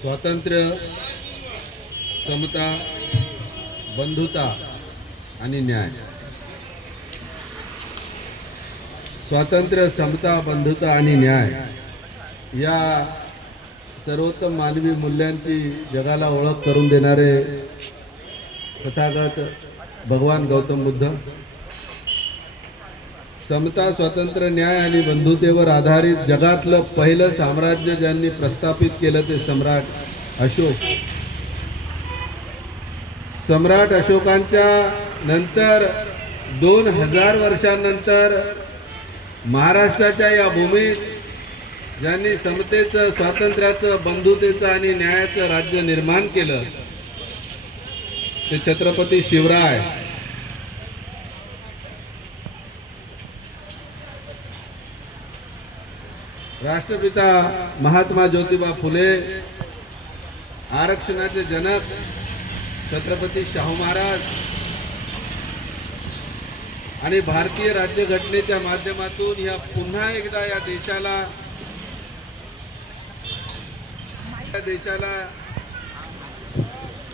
स्वातंत्र्य, समता, बंधुता आणि न्याय. स्वातंत्र्य, समता, बंधुता आणि न्याय या सर्वोत्तम मानवी मूल्यांची जगाला ओळख करून देणारे तथागत भगवान गौतम बुद्ध. समता, स्वातंत्र्य, न्याय आणि बंधुतेवर आधारित जगातलं पहिलं साम्राज्य ज्यांनी प्रस्थापित केलं ते सम्राट अशोक. सम्राट अशोकांच्या नंतर 2000 वर्षांनंतर महाराष्ट्राच्या या भूमीत ज्यांनी समतेचं, स्वातंत्र्याचं, बंधुतेचं आणि न्यायाचं राज्य निर्माण केलं ते छत्रपती शिवराय. राष्ट्रपिता महात्मा ज्योतिबा फुले, आरक्षणाचे जनक छत्रपती शाहू महाराज आणि भारतीय राज्यघटनेच्या माध्यमातून या पुन्हा एकदा या देशाला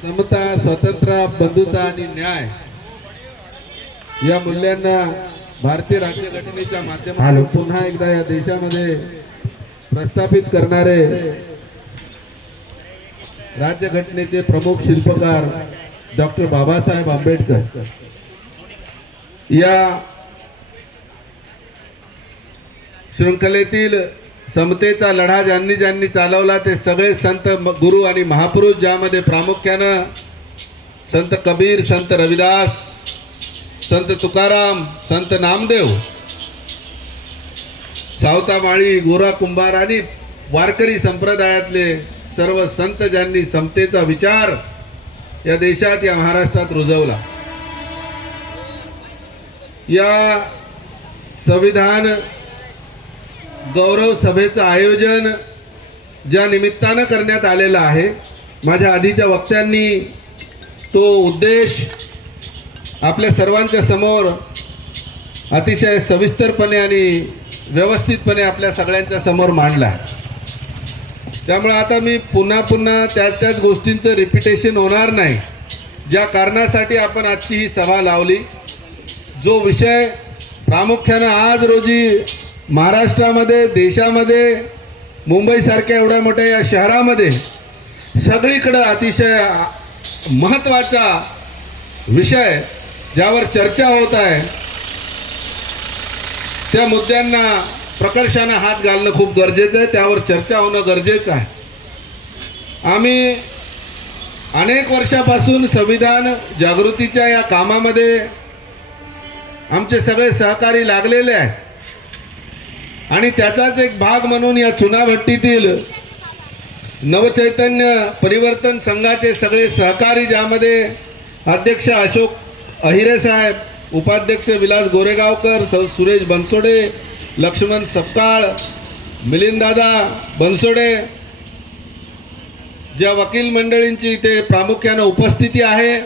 समता, स्वातंत्र्य, बंधुता आणि न्याय या मूल्यांना भारतीय राज्यघटनेच्या माध्यमातून पुन्हा एकदा या देशामध्ये प्रस्थापित करणारे राज्यघटनेचे प्रमुख शिल्पकार डॉक्टर बाबासाहेब आंबेडकर. या शृंखलेतील समतेचा लढा ज्यांनी ज्यांनी चालवला ते सगळे संत, गुरु आणि महापुरुष, ज्यामध्ये प्रामुख्यानं संत कबीर, संत रविदास, संत तुकाराम, संत नामदेव, सावता माळी, गोरा कुंभार आणि वारकरी संप्रदायातले सर्व संत ज्यांनी समतेचा विचार या देशात, या महाराष्ट्रात रुजवला. या संविधान गौरव सभेचं आयोजन ज्या निमित्तानं करण्यात आलेलं आहे, माझ्या आधीच्या वक्त्यांनी तो उद्देश आपल्या सर्वांच्या समोर अतिशय सविस्तरपणे आणि व्यवस्थितपणे आपल्या सगळ्यांच्या समोर मांडला आहे. त्यामुळे आता मी पुन्हा पुन्हा त्याच गोष्टींचं रिपिटेशन होणार नाही. ज्या कारणासाठी आपण आजची ही सभा लावली, जो विषय प्रामुख्यानं आज रोजी महाराष्ट्रामध्ये, देशामध्ये, मुंबईसारख्या एवढ्या मोठ्या या शहरामध्ये सगळीकडं अतिशय महत्त्वाचा विषय ज्यावर चर्चा होत आहे, त्या मुद्द्यांना प्रकर्षाने हात घालणं खूप गरजेचं आहे. त्यावर चर्चा होणं गरजेचं आहे. आम्ही अनेक वर्षापासून संविधान जागृतीच्या या कामामध्ये आमचे सगळे सहकारी लागलेले आहेत आणि त्याचाच एक भाग म्हणून या चुनाभट्टीतील नवचैतन्य परिवर्तन संघाचे सगळे सहकारी, ज्यामध्ये अध्यक्ष अशोक अहिरे साहेब, उपाध्यक्ष विलास गोरेगावकर, सुरेश बनसोडे, लक्ष्मण सपकाळ, मिलिंददादा बनसोडे, ज्या वकील मंडळींची इथे प्रामुख्याने उपस्थिती आहे,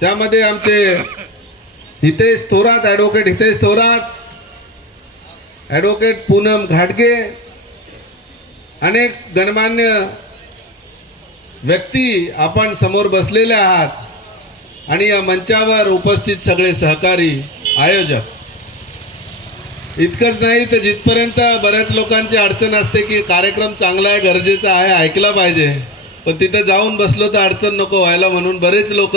त्यामध्ये आमचे हितेश थोरात, ॲडव्होकेट हितेश थोरात, ॲडव्होकेट पूनम घाटगे, अनेक गणमान्य व्यक्ती आपण समोर बसलेले आहात आणि या मंचावर उपस्थित सगळे सहकारी, आयोजक. इतकंच नाही तर जिथपर्यंत बऱ्याच लोकांची अडचण असते की कार्यक्रम चांगला आहे, गरजेचा आहे, ऐकला पाहिजे, पण तिथं जाऊन बसलो तर अडचण नको व्हायला म्हणून बरेच लोक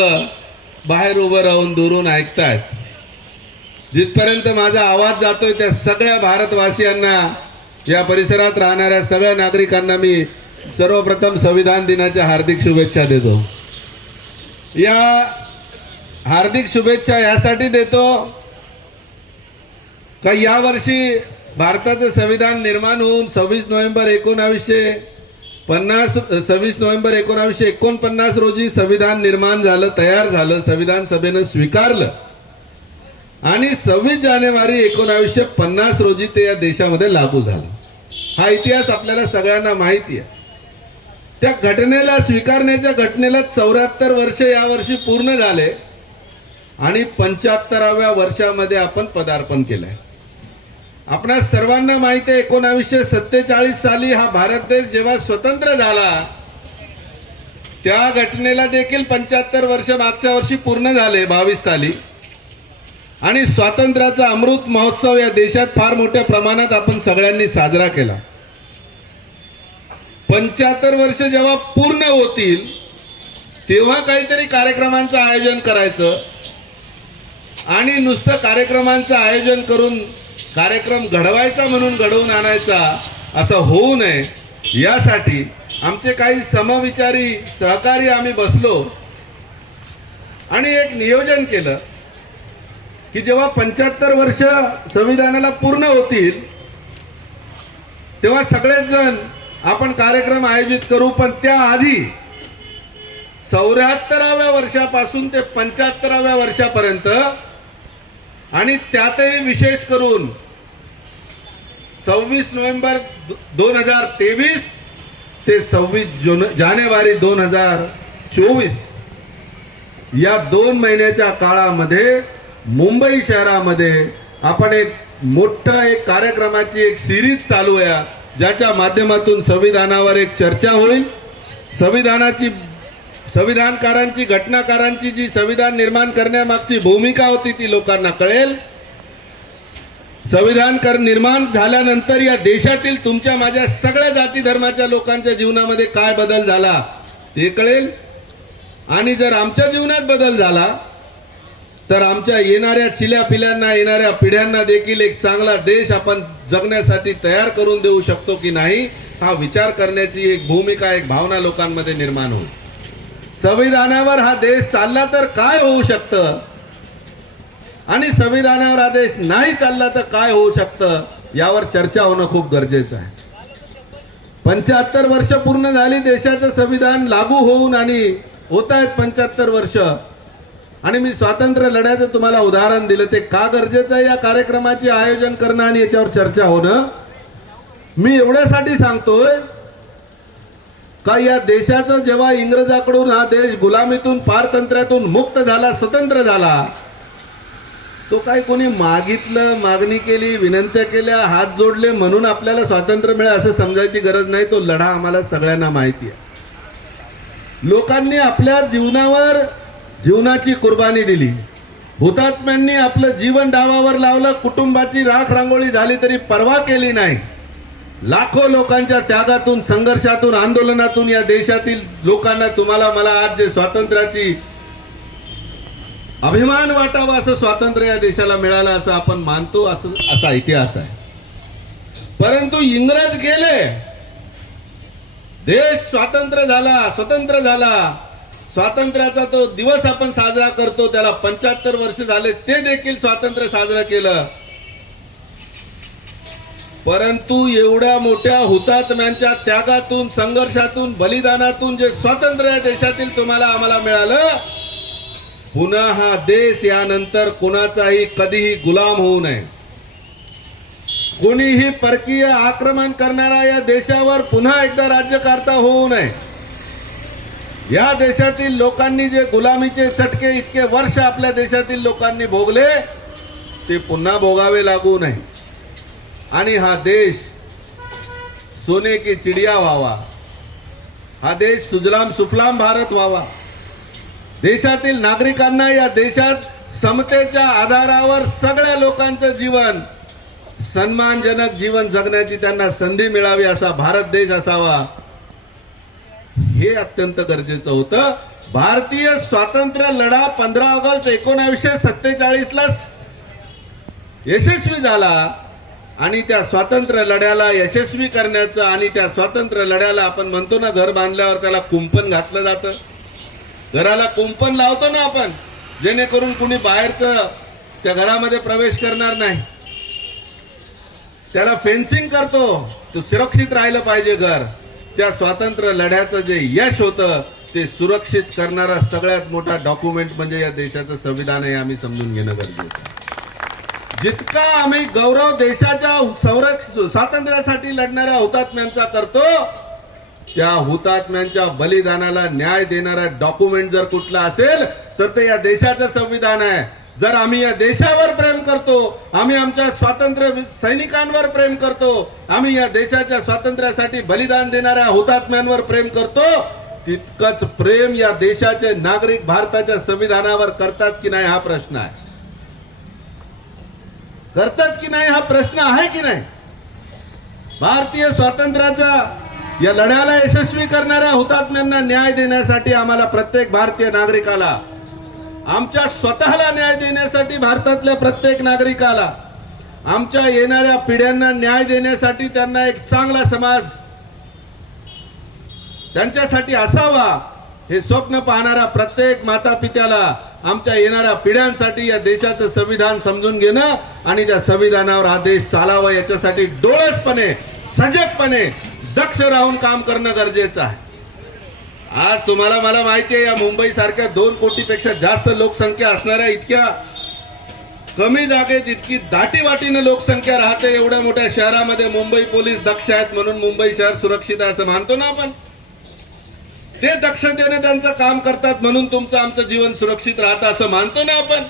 बाहेर उभं राहून दुरून ऐकतायत. जिथपर्यंत माझा आवाज जातोय त्या सगळ्या भारतवासियांना, या परिसरात राहणाऱ्या सगळ्या नागरिकांना मी सर्वप्रथम संविधान दिनाच्या हार्दिक शुभेच्छा देतो. या हार्दिक शुभेच्छा यासाठी देतो का यावर्षी भारताचं संविधान निर्माण होऊन 26 नोव्हेंबर 1949 रोजी संविधान निर्माण झालं, तयार झालं, संविधान सभेनं स्वीकारलं आणि 26 जानेवारी 1950 रोजी ते या देशामध्ये लागू झालं. हा इतिहास आपल्याला सगळ्यांना माहिती आहे. त्या घटनेला, स्वीकारण्याच्या घटनेला 74 वर्ष यावर्षी पूर्ण झाले आणि 75व्या वर्षामध्ये आपण पदार्पण केलंय. आपणा सर्वांना माहिती आहे 1947 साली हा भारत देश जेव्हा स्वतंत्र झाला त्या घटनेला देखील 75 वर्ष मागच्या वर्षी पूर्ण झाले 22 साली. आणि स्वातंत्र्याचा अमृत महोत्सव या देशात फार मोठ्या प्रमाणात आपण सगळ्यांनी साजरा केला. 75 वर्ष जेव्हा पूर्ण होतील तेव्हा काहीतरी कार्यक्रमांचं आयोजन करायचं आणि नुसतं कार्यक्रमांचं आयोजन करून कार्यक्रम घडवायचा म्हणून घडवून आणायचा असं होऊ नये यासाठी आमचे काही समविचारी सहकारी आम्ही बसलो आणि एक नियोजन केलं की जेव्हा 75 वर्ष संविधानाला पूर्ण होतील तेव्हा सगळेच जण आपण कार्यक्रम आयोजित करू. पण त्याआधी 74व्या वर्षापासून ते 75व्या वर्षापर्यंत आणि त्यातही विशेष करून 26 नोव्हेंबर 2023 ते 26 जानेवारी 2024 या 2 महिन्याच्या काळामध्ये मुंबई शहरामध्ये आपण एक मोठा एक कार्यक्रमाची एक सिरीज चालू आहे ज्याच्या माध्यमातून संविधानावर एक चर्चा होईल. संविधानकारांची घटनाकारांची जी संविधान निर्माण करण्यामागची भूमिका होती ती लोकांना कळेल. संविधान निर्माण झाल्यानंतर या देशातील तुमच्या माझ्या सगळ्या जाती धर्माच्या लोकांच्या जीवनामध्ये काय बदल झाला ते कळेल. आणि जर आमच्या जीवनात बदल झाला तर आमच्या येणाऱ्या चिल्या पिल्यांना येणाऱ्या पिढ्यांना देखील एक चांगला देश आपण जगण्यासाठी तयार करून देऊ शकतो की नाही हा विचार करण्याची एक भूमिका एक भावना लोकांमध्ये निर्माण होईल. संविधानावर हा देश चालला तर काय होऊ शकतं आणि संविधानावर हा देश नाही चालला तर काय होऊ शकतं यावर चर्चा होणं खूप गरजेचं आहे. 75 वर्ष पूर्ण झाली देशाचं संविधान लागू होऊन आणि होत आहेत 75 वर्ष. आणि मी स्वातंत्र्य लढ्याचं तुम्हाला उदाहरण दिलं ते का गरजेचं आहे या कार्यक्रमाचे आयोजन करणं आणि याच्यावर चर्चा होणं. मी एवढ्यासाठी सांगतोय का या देशाचं जेव्हा इंग्रजाकडून हा देश गुलामीतून पारतंत्र्यातून मुक्त झाला स्वतंत्र झाला तो काही कोणी मागितलं मागणी केली विनंत्या केल्या हात जोडले म्हणून आपल्याला स्वातंत्र्य मिळालं असं समजायची गरज नाही. तो लढा आम्हाला सगळ्यांना माहिती आहे. लोकांनी आपल्या जीवनावर जीवनाची कुर्बानी दिली. हुतात्म्यांनी आपलं जीवन डावावर लावलं. कुटुंबाची राख रांगोळी झाली तरी पर्वा केली नाही. लाखो लोकांच्या त्यागातून संघर्षातून आंदोलनातून या देशातील लोकांना तुम्हाला मला आज जे स्वातंत्र्याची अभिमान वाटावा असं स्वातंत्र्य या देशाला मिळालं असं आपण मानतो. असा इतिहास आहे. परंतु इंग्रज गेले देश स्वतंत्र झाला. स्वातंत्र्याचा तो दिवस आपण साजरा करतो त्याला 75 वर्ष झाले ते देखील स्वातंत्र्य साजरं केलं. परंतु एवढ्या मोठ्या हुतात्म्यांच्या त्यागातून संघर्षातून बलिदानातून जे स्वातंत्र्य या देशातील तुम्हाला आम्हाला मिळालं पुन्हा हा देश यानंतर कोणाचाही कधीही गुलाम होऊ नये. कोणीही परकीय आक्रमण करणारा या देशावर पुन्हा एकदा राज्यकर्ता होऊ नये. या देशातील लोकांनी जे गुलामीचे चटके इतके वर्ष आपल्या देशातील लोकांनी भोगले ते पुन्हा भोगावे लागू नये. आणि हा देश सोने की चिडिया व्हावा. हा देश सुजलाम सुफलाम भारत व्हावा. देशातील नागरिकांना या देशात समतेच्या आधारावर सगळ्या लोकांचं जीवन सन्मानजनक जीवन जगण्याची त्यांना संधी मिळावी असा भारत देश असावा हे अत्यंत गरजेचं होतं. भारतीय स्वातंत्र्य लढा 15 ऑगस्ट 1947 ला यशस्वी झाला आणि त्या स्वातंत्र्य लढ्याला यशस्वी करण्याचं आणि त्या स्वातंत्र्य लढ्याला आपण म्हणतो ना घर बांधल्यावर त्याला कुंपण घातलं जातं. घराला कुंपण लावतो ना आपण जेणेकरून कुणी बाहेरचं त्या घरामध्ये प्रवेश करणार नाही. त्याला फेन्सिंग करतो तो सुरक्षित राहिलं पाहिजे घर. त्या स्वातंत्र्य लढ्याचं जे यश होतं ते सुरक्षित करणारा सगळ्यात मोठा डॉक्युमेंट म्हणजे या देशाचं संविधान आहे. आम्ही समजून घेणं गरजेचं आहे. जितका आम्ही गौरव देशाच्या स्वातंत्र्यासाठी लढणाऱ्या हुतात्म्यांचा करतो त्या हुतात्म्यांच्या बलिदानाला न्याय देणारा डॉक्युमेंट जर कुठला असेल तर ते या देशाचं संविधान आहे. जर आम्ही या देशावर प्रेम करतो आम्ही आमच्या स्वातंत्र्य सैनिकांवर प्रेम करतो आम्ही या देशाच्या स्वातंत्र्यासाठी बलिदान देणाऱ्या हुतात्म्यांवर प्रेम करतो तितकंच प्रेम या देशाचे नागरिक भारताच्या संविधानावर करतात की नाही हा प्रश्न आहे. करतात की नाही हा प्रश्न आहे की नाही. भारतीय स्वातंत्र्याच्या या लढ्याला यशस्वी करणाऱ्या हुतात्म्यांना न्याय देण्यासाठी आम्हाला प्रत्येक भारतीय नागरिकाला, आमच्या स्वतःला न्याय देण्यासाठी भारतातल्या प्रत्येक नागरिकाला, आमच्या येणाऱ्या पिढ्यांना न्याय देण्यासाठी, त्यांना एक चांगला समाज त्यांच्यासाठी असावा हे स्वप्न पाहणारा प्रत्येक माता पित्याला, आमच्या येणाऱ्या पिढ्यांसाठी या देशाचं संविधान समजून घेणं आणि त्या संविधानावर हा देश चालावा याच्यासाठी डोळसपणे, सजगपणे, दक्ष राहून काम करणं गरजेचं आहे. आज तुम्हाला मला माहिती आहे, या मुंबई सारख्या 2 कोटीपेक्षा जास्त लोकसंख्या असणाऱ्या इतक्या कमी जागेत इतकी दाटीवाटीनं लोकसंख्या राहते, एवढ्या मोठ्या शहरामध्ये मुंबई पोलीस दक्ष आहेत म्हणून मुंबई शहर सुरक्षित आहे असं मानतो ना आपण. ते दक्षतेने त्यांचं काम करतात म्हणून तुमचं आमचं जीवन सुरक्षित राहतं असं मानतो ना आपण.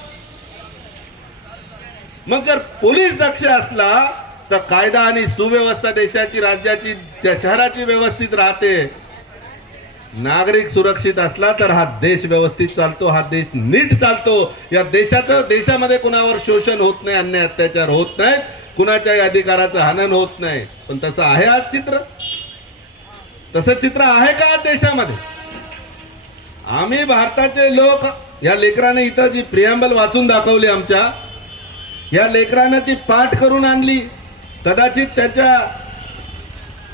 मग जर पोलीस दक्ष असला तर कायदा आणि सुव्यवस्था देशाची, राज्याची, त्या शहराची व्यवस्थित राहते. नागरिक सुरक्षित असला तर हा देश व्यवस्थित चालतो, हा देश नीट चालतो. या देशामध्ये कुणावर शोषण होत नाही, अन्याय अत्याचार होत नाहीत, कुणाच्याही अधिकाराचं हनन होत नाही. पण तसं आहे आज चित्र? तसं चित्र आहे का आज देशामध्ये? आम्ही भारताचे लोक, या लेकराने इथं जी प्रिअम्बल वाचून दाखवली आमच्या, या लेकरानं ती पाठ करून आणली. कदाचित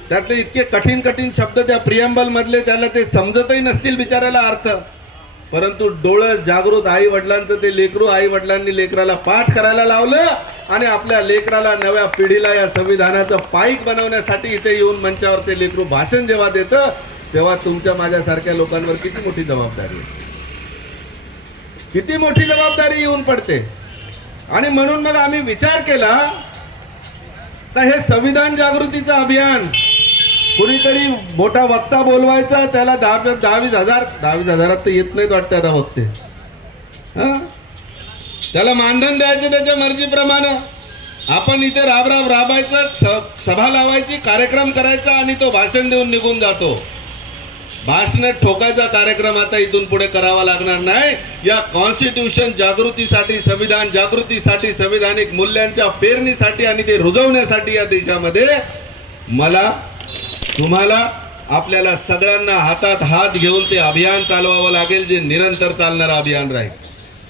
त्यातले इतके कठीण कठीण शब्द त्या प्रिअम्बल मधले त्याला ते समजतही नसतील बिचारायला अर्थ, परंतु डोळं जागृत आई वडिलांचं ते लेकरू, आई वडिलांनी लेकराला पाठ करायला लावलं आणि आपल्या लेकराला, नव्या पिढीला या संविधानाचं पाईक बनवण्यासाठी इथे येऊन मंचावर ते लेकरू भाषण जेव्हा देतं, तेव्हा तुमच्या माझ्यासारख्या लोकांवर किती मोठी जबाबदारी आहे, किती मोठी जबाबदारी येऊन पडते. आणि म्हणून मग आम्ही विचार केला तर हे संविधान जागृतीचं अभियान कुणीतरी मोठा वक्ता बोलवायचा, त्याला 10-20 हजारात तर येत नाहीत वाटतं आता वक्ते, त्याला मानधन द्यायचं त्याच्या मर्जीप्रमाणे. आपण इथे राबायचं, सभा लावायची, कार्यक्रम करायचा आणि तो भाषण देऊन निघून जातो. भाषण ठोकायचा कार्यक्रम आता इथून पुढे करावा लागणार नाही. या कॉन्स्टिट्यूशन जागृतीसाठी, संविधान जागृतीसाठी, संविधानिक मूल्यांच्या पेरणीसाठी आणि ते रुजवण्यासाठी या देशामध्ये मला, तुम्हाला, आपल्याला सगळ्यांना हातात हात घेऊन ते अभियान चालवावं लागेल, जे निरंतर चालणारं अभियान राहील.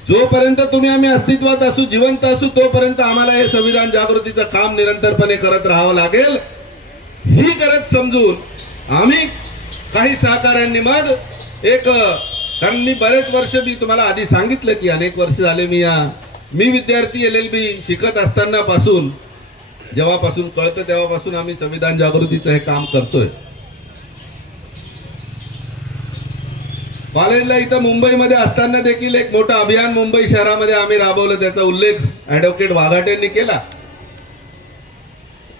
जोपर्यंत तुम्ही आम्ही अस्तित्वात असू, जिवंत असू, तोपर्यंत आम्हाला हे संविधान जागृतीचं काम निरंतरपणे करत राहावं लागेल. ही गरज समजून आम्ही काही सहकाऱ्यांनी मग कारण मी बरेच वर्ष, मी तुम्हाला आधी सांगितलं की अनेक वर्ष झाले मी विद्यार्थी LLB शिकत असताना पासून, जेव्हापासून कळतं तेव्हापासून आम्ही संविधान जागृतीचं हे काम करतोय. कॉलेजला इथं मुंबईमध्ये असताना देखील एक मोठं अभियान मुंबई शहरामध्ये आम्ही राबवलं, त्याचा उल्लेख ऍडव्होकेट वाघाटेंनी केला.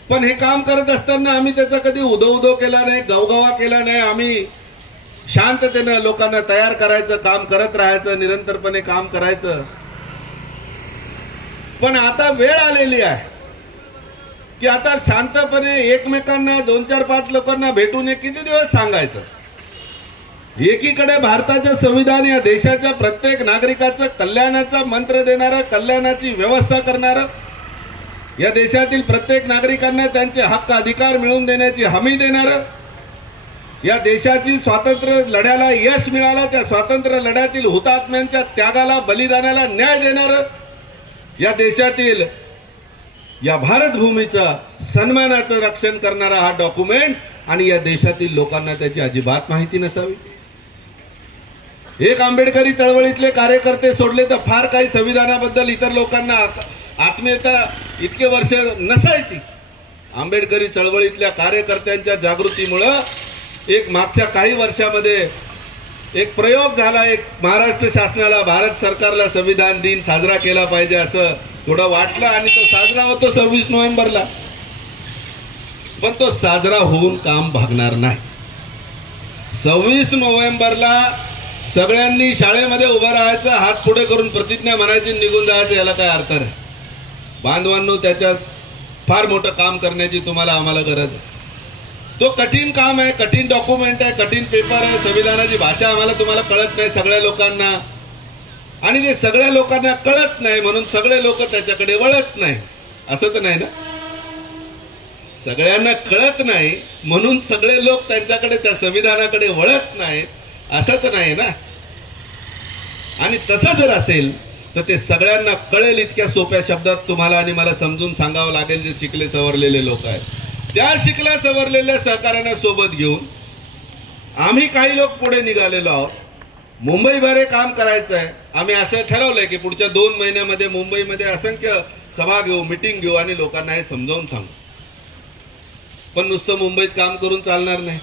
पण हे काम करत असताना आम्ही त्याचा कधी उदो केला नाही, गवगवा केला नाही. आम्ही शांततेनं लोकांना तयार करायचं, काम करत राहायचं, निरंतरपणे काम करायचं. पण आता वेळ आलेली आहे की आता शांतपणे एकमेकांना, 2-4-5 लोकांना भेटून किती दिवस सांगायचं. एकीकडे भारताचं संविधान या देशाच्या प्रत्येक नागरिकाचं कल्याणाचा मंत्र देणारं, कल्याणाची व्यवस्था करणारं, या देशातील प्रत्येक नागरिकांना त्यांचे हक्क अधिकार मिळवून देण्याची हमी देणारं, या देशाची स्वातंत्र्य लढ्याला यश मिळालं, त्या स्वातंत्र्य लढ्यातील हुतात्म्यांच्या त्यागाला, बलिदानाला न्याय देणारं, या देशातील, या भारत भूमीचा सन्मानाचं रक्षण करणारा हा डॉक्युमेंट, आणि या देशातील लोकांना त्याची अजिबात माहिती नसावी. एक आंबेडकरी चळवळीतले कार्यकर्ते सोडले तर फार काही संविधानाबद्दल इतर लोकांना आत्मीयता इतके वर्ष नसायची. आंबेडकरी चळवळीतल्या कार्यकर्त्यांच्या जागृतीमुळं एक मागच्या काही वर्षामध्ये एक प्रयोग झाला. एक महाराष्ट्र शासनाला, भारत सरकारला संविधान दिन साजरा केला पाहिजे असं थोडं वाटलं आणि तो साजरा होतो 26 नोव्हेंबरला. पण तो साजरा होऊन काम भागणार नाही. 26 नोव्हेंबरला सगळ्यांनी शाळेमध्ये उभं राहायचं, हात पुढे करून प्रतिज्ञा म्हणायची, निघून जायचं, याला काय अर्थ नाही. बांधवांनो, त्याच्यात फार मोठं काम करण्याची तुम्हाला आम्हाला गरज आहे. तो कठीण काम आहे, कठीण डॉक्युमेंट आहे, कठीण पेपर आहे. संविधानाची भाषा आम्हाला तुम्हाला कळत नाही सगळ्या लोकांना, आणि ते सगळ्या लोकांना कळत नाही म्हणून सगळे लोक त्याच्याकडे वळत नाही, असं तर नाही ना. सगळ्यांना कळत नाही म्हणून सगळे लोक त्यांच्याकडे त्या संविधानाकडे वळत नाही, असं तर नाही ना. आणि तसं जर असेल तर ते सगळ्यांना कळेल इतक्या सोप्या शब्दात तुम्हाला आणि मला समजून सांगावं लागेल जे शिकले सवरलेले लोक आहेत. त्या शिकल्या सवरलेल्या सहकाऱ्यांना सोबत घेऊन आम्ही काही लोक पुढे निघालेलो आहोत. मुंबईभर काम करायचं आहे. आम्ही असं ठरवलंय की पुढच्या 2 महिन्यामध्ये मुंबईमध्ये असंख्य सभा घेऊ, मिटिंग घेऊ आणि लोकांना हे समजावून सांगू. पण नुसतं मुंबईत काम करून चालणार नाही,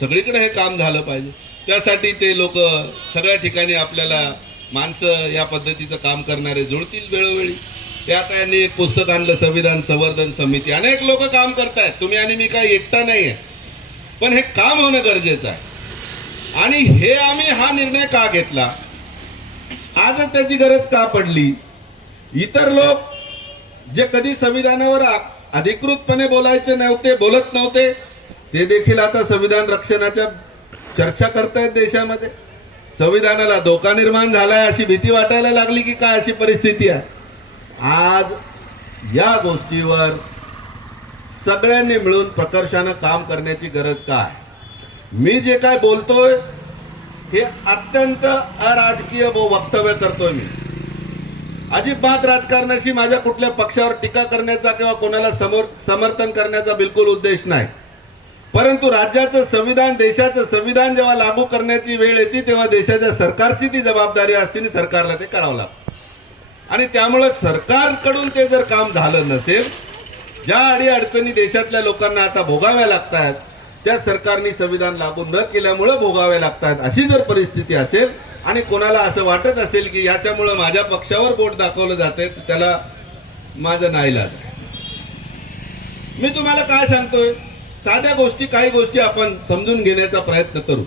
सगळीकडे हे काम झालं पाहिजे. त्यासाठी ते लोक सगळ्या ठिकाणी आपल्याला माणसं या पद्धतीचं काम करणारे जुळतील वेळोवेळी. ते आता यांनी एक पुस्तक आणलं, संविधान संवर्धन समिती. अनेक लोक काम करतायत, तुम्ही आणि मी काही एकटा नाहीये, पण हे काम होणं गरजेचं आहे. आणि हे आम्ही हा निर्णय का घेतला, आजच त्याची गरज का पडली. इतर लोक जे कधी संविधानावर अधिकृतपणे बोलायचे नव्हते, बोलत नव्हते, ते देखील आता संविधान रक्षणाच्या चर्चा करतायत देशामध्ये. संविधानाला धोका निर्माण झालाय अशी भीती वाटायला लागली की काय, अशी परिस्थिती आहे आज. या गोष्टीवर सगळ्यांनी मिळून प्रकर्षानं काम करण्याची गरज काय. मी जे काय बोलतोय हे अत्यंत अराजकीय वक्तव्य करतोय. मी अजिबात राजकारणाशी माझ्या कुठल्या पक्षावर टीका करण्याचा किंवा कोणाला समर्थन करण्याचा बिलकुल उद्देश नाही. परंतु राज्याचं संविधान, देशाचं संविधान जेव्हा लागू करण्याची वेळ येते तेव्हा देशाच्या सरकारची ती जबाबदारी असते आणि सरकारला ते करावं लागतं. आणि त्यामुळे सरकारकडून ते जर काम झालं नसेल, ज्या अडीअडचणी देशातल्या लोकांना आता भोगाव्या लागतात त्या सरकारने संविधान लागू न केल्यामुळे भोगाव्या लागतात, अशी जर परिस्थिती असेल आणि कोणाला असं वाटत असेल की याच्यामुळे माझ्या पक्षावर बोट दाखवलं जाते, तर त्याला माझं नाईलाज आहे. मी तुम्हाला काय सांगतोय, साध्या गोष्टी, काही गोष्टी आपण समजून घेण्याचा प्रयत्न करू,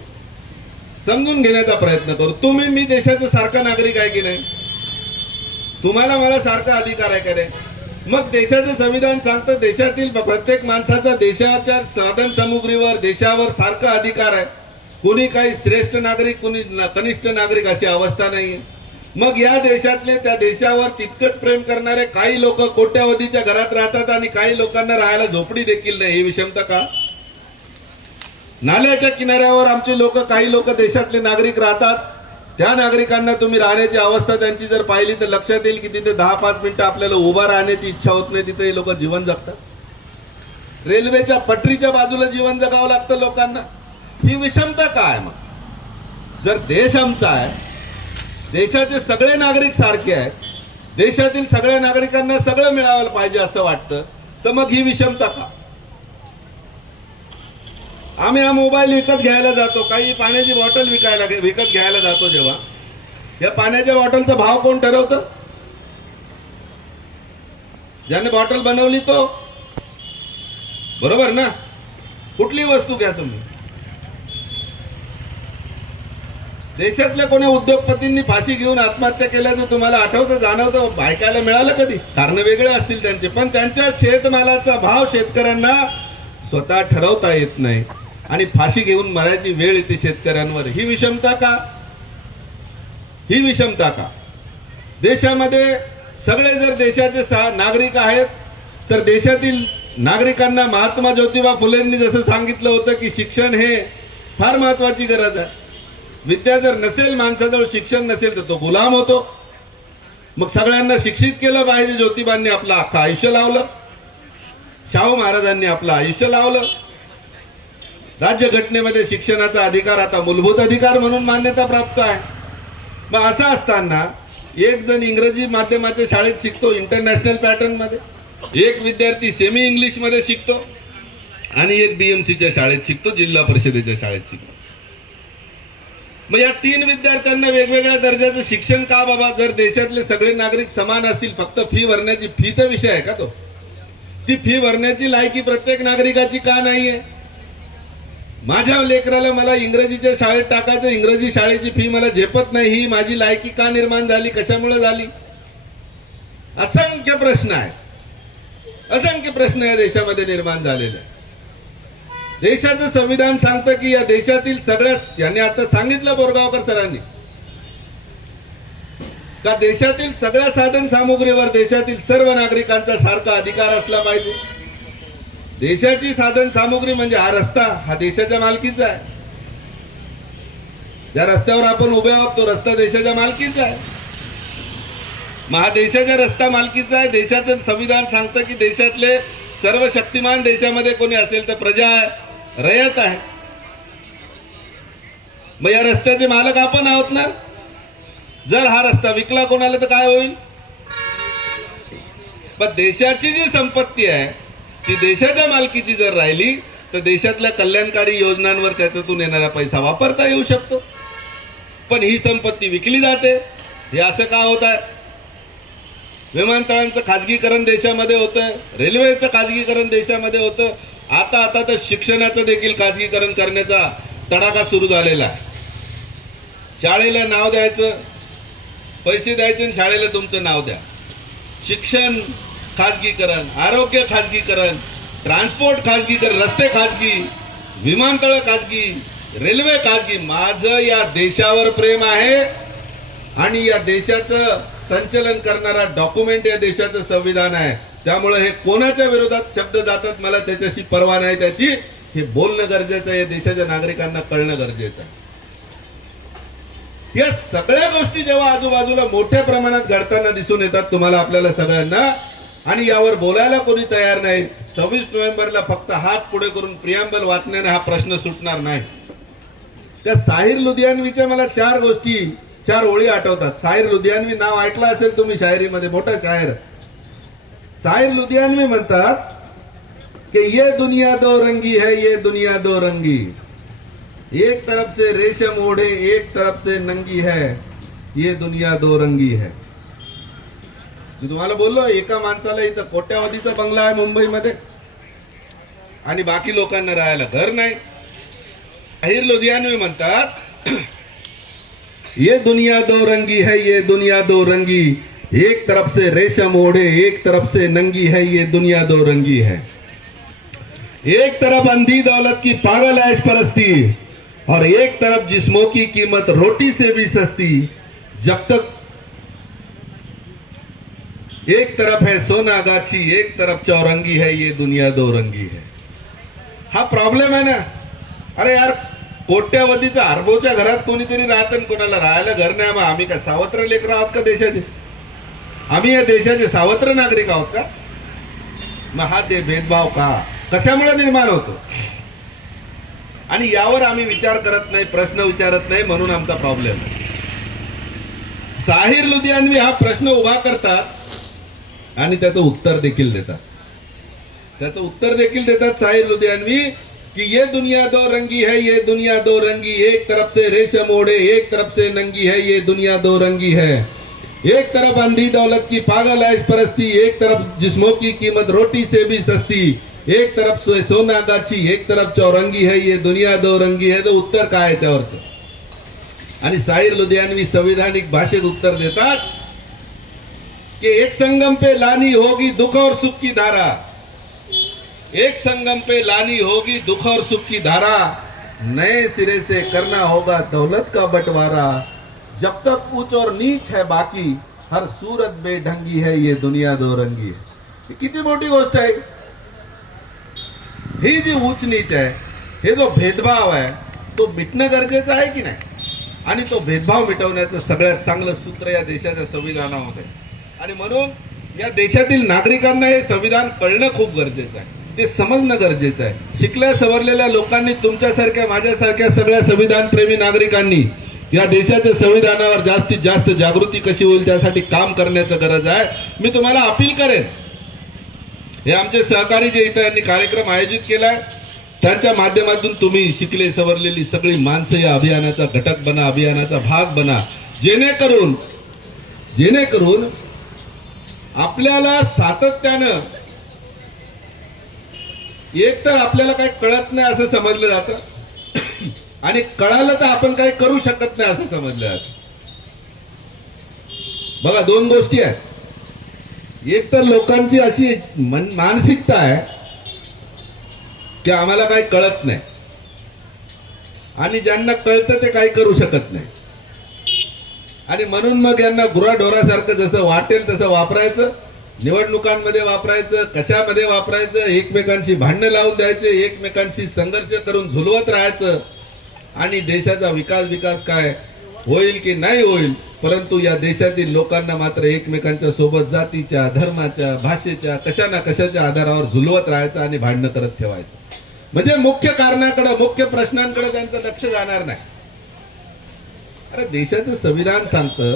समजून घेण्याचा प्रयत्न करू. तुम्ही मी देशाचा सारखा नागरिक आहे की नाही, तुम्हाला मला सारखा अधिकार आहे का नाही. मग देशाचं संविधान सांगतं देशातील प्रत्येक माणसाचा देशाच्या साधन सामुग्रीवर, देशावर सारखा अधिकार आहे. कोणी काही श्रेष्ठ नागरिक, कोणी कनिष्ठ नागरिक अशी अवस्था नाहीये. मग या देशातले त्या देशावर तितकंच प्रेम करणारे काही लोक कोट्यावधीच्या घरात राहतात आणि काही लोकांना राहायला झोपडी देखील नाही. ही विषमता का. नाल्याच्या किनाऱ्यावर आमचे लोक, काही लोक देशातले नागरिक राहतात, त्या नागरिकांना तुम्ही राहण्याची अवस्था त्यांची जर पाहिली तर लक्षात येईल की तिथे 10-5 मिनिटं आपल्याला उभा राहण्याची इच्छा होत नाही. तिथे लोक जीवन जगतात, रेल्वेच्या पटरीच्या बाजूला जीवन जगावं लागतं लोकांना. ही विषमता काय. मग जर देश आमचा आहे, देशाचे सगळे नागरिक सारखे आहेत, देशातील सगळ्या नागरिकांना सगळं मिळालं पाहिजे असं वाटतं, तर मग ही विषमता का. आम्ही हा मोबाईल विकत घ्यायला जातो, काही पाण्याची बॉटल विकत घ्यायला जातो, जेव्हा या पाण्याच्या बॉटलचा भाव कोण ठरवतं. ज्याने बॉटल बनवली तो, बरोबर ना. कुठली वस्तू घ्या तुम्ही, देशातल्या कोणा उद्योगपतींनी फाशी घेऊन आत्महत्या केल्याचं तुम्हाला आठवतं, जाणवतं, ऐकायला मिळालं कधी. कारण वेगळे असतील त्यांचे, पण त्यांच्या शेतमालाचा भाव शेतकऱ्यांना स्वतः ठरवता येत नाही आणि फाशी घेऊन मरायची वेळ येते शेतकऱ्यांवर. ही विषमता का. ही विषमता का. देशामध्ये सगळे जर देशाचे नागरिक आहेत तर देशातील नागरिकांना महात्मा ज्योतिबा फुलेंनी जसं सांगितलं होतं की शिक्षण हे फार महत्वाची गरज आहे. विद्या जर नसेल, माणसाजवळ शिक्षण नसेल तर तो गुलाम होतो. मग सगळ्यांना शिक्षित केलं पाहिजे. ज्योतिबांनी आपलं अख्खं आयुष्य लावलं, शाहू महाराजांनी आपलं आयुष्य लावलं. राज्यघटनेमध्ये शिक्षणाचा अधिकार आता मूलभूत अधिकार म्हणून मान्यता प्राप्त आहे. मग असं असताना एक जण इंग्रजी माध्यमाच्या शाळेत शिकतो इंटरनॅशनल पॅटर्न मध्ये, एक विद्यार्थी सेमी इंग्लिश मध्ये शिकतो आणि एक बीएमसीच्या शाळेत शिकतो, जिल्हा परिषदेच्या शाळेत शिकतो. मग या 3 विद्यार्थ्यांना वेगवेगळ्या दर्जाचं शिक्षण का बाबा. जर देशातले सगळे नागरिक समान असतील, फक्त फी भरण्याची, फीचा विषय आहे का तो. ती फी भरण्याची लायकी प्रत्येक नागरिकाची का नाहीये. माझ्या लेकराला मला इंग्रजीच्या शाळेत टाकायचं, इंग्रजी शाळेची फी मला झेपत नाही, ही माझी लायकी का निर्माण झाली, कशामुळे झाली. असंख्य प्रश्न आहेत, असंख्य प्रश्न या देशामध्ये निर्माण झालेले आहेत. देशाचं संविधान सांगतं की या देशातील सगळ्या, यांनी आता सांगितलं बोरगावकर सरांनी, का देशातील सगळ्या साधन सामुग्रीवर देशातील सर्व नागरिकांचा सारखा अधिकार असला पाहिजे. देशाची साधन सामुग्री म्हणजे हा रस्ता, हा देशाच्या मालकीचा आहे. ज्या रस्त्यावर आपण उभे आहोत तो रस्ता देशाच्या मालकीचा आहे. मग हा देशाच्या रस्ता मालकीचा आहे. देशाचं संविधान सांगतं की देशातले सर्व शक्तिमान देशामध्ये कोणी असेल तर प्रजा आहे, रयत आहे. मग या रस्त्याचे मालक आपण आहोत ना. जर हा रस्ता विकला कोणाला तर काय होईल. पण देशाची जी संपत्ती आहे ती देशाच्या मालकीची जर राहिली तर देशातल्या कल्याणकारी योजनांवर त्याच्यातून येणारा पैसा वापरता येऊ शकतो. पण ही संपत्ती विकली जाते. हे असं का होत आहे. विमानतळांचं खाजगीकरण देशामध्ये होतं, रेल्वेचं खाजगीकरण देशामध्ये होतं. आता तर शिक्षणाचं देखील खाजगीकरण करण्याचा तडाखा सुरू झालेला आहे. शाळेला नाव द्यायचं, पैसे द्यायचे आणि शाळेला तुमचं नाव द्या. शिक्षण खाजगीकरण, आरोग्य खाजगीकरण, ट्रान्सपोर्ट खाजगीकरण, रस्ते खाजगी, विमानतळ खाजगी, रेल्वे खाजगी. माझं या देशावर प्रेम आहे आणि या देशाचं संचलन करणारा डॉक्युमेंट या देशाचं संविधान आहे. त्यामुळे हे कोणाच्या विरोधात शब्द जातात मला त्याच्याशी पर्वा नाही. त्याची हे बोलणं गरजेचं आहे. देशाच्या नागरिकांना कळणं गरजेचं आहे. या सगळ्या गोष्टी जेव्हा आजूबाजूला मोठ्या प्रमाणात घडताना दिसून येतात तुम्हाला, आपल्याला सगळ्यांना, आणि यावर बोलायला कोणी तयार नाही. 26 नोव्हेंबरला फक्त हात पुढे करून प्रियांबल वाचण्याने हा प्रश्न सुटणार नाही. त्या साहिर लुधियानवीच्या मला 4 गोष्टी, 4 ओळी आठवतात. साहिर लुधियानवी नाव ऐकलं असेल तुम्ही शायरीमध्ये, मोठा शायर. साहिर लुधियानवी म्हणतात कि ये दुनिया दो रंगी है, ये दुनिया दो रंगी, एक तरफ से रेशम ओढ़े एक तरफ से नंगी है, ये दुनिया दो रंगी है. मी तुम्हाला बोललो एका माणसाला इथं कोट्यावधीचा बंगला आहे मुंबईमध्ये आणि बाकी लोकांना राहायला घर नाही. साहिर लुधियानवी म्हणतात ये दुनिया दो रंगी है, ये दुनिया दो रंगी, एक तरफ से रेशम ओढ़े एक तरफ से नंगी है, ये दुनिया दो रंगी है. एक तरफ अंधी दौलत की पागल ऐश परस्ती और एक तरफ जिस्मों की कीमत रोटी से भी सस्ती. जब तक एक तरफ है सोना गाछी एक तरफ चौरंगी है, ये दुनिया दो रंगी है. हा प्रॉब्लेम आहे ना. अरे यार, कोट्यावधीचा अरबोच्या घरात कोणीतरी राहतं, कोणाला राहायला घर नाही. मग आम्ही काय सावत्र लेकर आहोत का देशाचे? आम्ही या देशाचे सावत्र नागरिक आहोत का? मग हा ते भेदभाव का कशामुळे निर्माण होतो आणि यावर आम्ही विचार करत नाही, प्रश्न विचारत नाही, म्हणून आमचा प्रॉब्लेम आहे. साहिर लुधियानवी हा प्रश्न उभा करतात आणि त्याचं उत्तर देखील देतात. साहिर लुधियानवी कि ये दुनिया दो रंगी है, ये दुनिया दो रंगी, एक तरफ से रेशम ओढ़े एक तरफ से नंगी है, ये दुनिया दो रंगी है. एक तरफ अंधी दौलत की पागल ऐश परस्ती, एक तरफ जिस्मों की कीमत रोटी से भी सस्ती, एक तरफ से सोना गाछी एक तरफ चौरंगी है, ये दुनिया दो रंगी है. तो उत्तर काय याच्यावरचं? आणि साहिर लुधियानवी संविधानिक भाषेत उत्तर देतात कि एक संगम पे लानी होगी दुख और सुख की धारा, एक संगम पे लानी होगी दुख और सुख की धारा, नए सिरे से करना होगा दौलत का बंटवारा, जब तक ऊंच और नीच है बाकी हर सूरत बेढंगी है, ये दुनिया दो रंगी है. किती मोठी गोष्ट आहे. ही जी उच्च नीच आहे, हे जो भेदभाव आहे तो मिटणं गरजेचं आहे की नाही. आणि तो भेदभाव मिटवण्याचं सगळ्यात चांगलं सूत्र या देशाच्या संविधानामध्ये. आणि म्हणून या देशातील नागरिकांना हे संविधान कळणं खूप गरजेचं आहे, ते समजणं गरजेचं आहे. शिकल्या सवरलेल्या लोकांनी, तुमच्यासारख्या माझ्यासारख्या सगळ्या संविधान प्रेमी नागरिकांनी या देशाच्या संविधानावर जास्तीत जास्त जागृती कशी होईल त्यासाठी काम करण्याची गरज आहे. मी तुम्हाला अपील करेन, हे आमचे सहकारी जे इथं यांनी कार्यक्रम आयोजित केलाय त्यांच्या माध्यमातून तुम्ही शिकले सवरलेली सगळी माणसं या अभियानाचा घटक बना, अभियानाचा भाग बना, जेणेकरून आपल्याला सातत्यानं, एक तर आपल्याला काही कळत नाही असं समजलं जातं आणि कळालं तर आपण काही करू शकत नाही असं समजलं जातं. बघा, 2 गोष्टी आहेत. एक तर लोकांची अशी मानसिकता आहे की आम्हाला काही कळत नाही, आणि ज्यांना कळतं ते काही करू शकत नाही, आणि म्हणून मग यांना गुराढोरासारखं जसं वाटेल तसं वापरायचं, निवडणुकांमध्ये वापरायचं, कशामध्ये वापरायचं, एकमेकांशी भांडणं लावून द्यायचे, एकमेकांशी संघर्ष करून झुलवत राहायचं, आणि देशाचा विकास काय होईल की नाही होईल, परंतु या देशातील लोकांना मात्र एकमेकांच्या सोबत जातीच्या, धर्माच्या, भाषेच्या, कशा ना कशाच्या आधारावर झुलवत राहायचं आणि भांडणं करत ठेवायचं. म्हणजे मुख्य कारणाकडे, मुख्य प्रश्नांकडे त्यांचं लक्ष जाणार नाही. अरे देशाचं संविधान सांगतं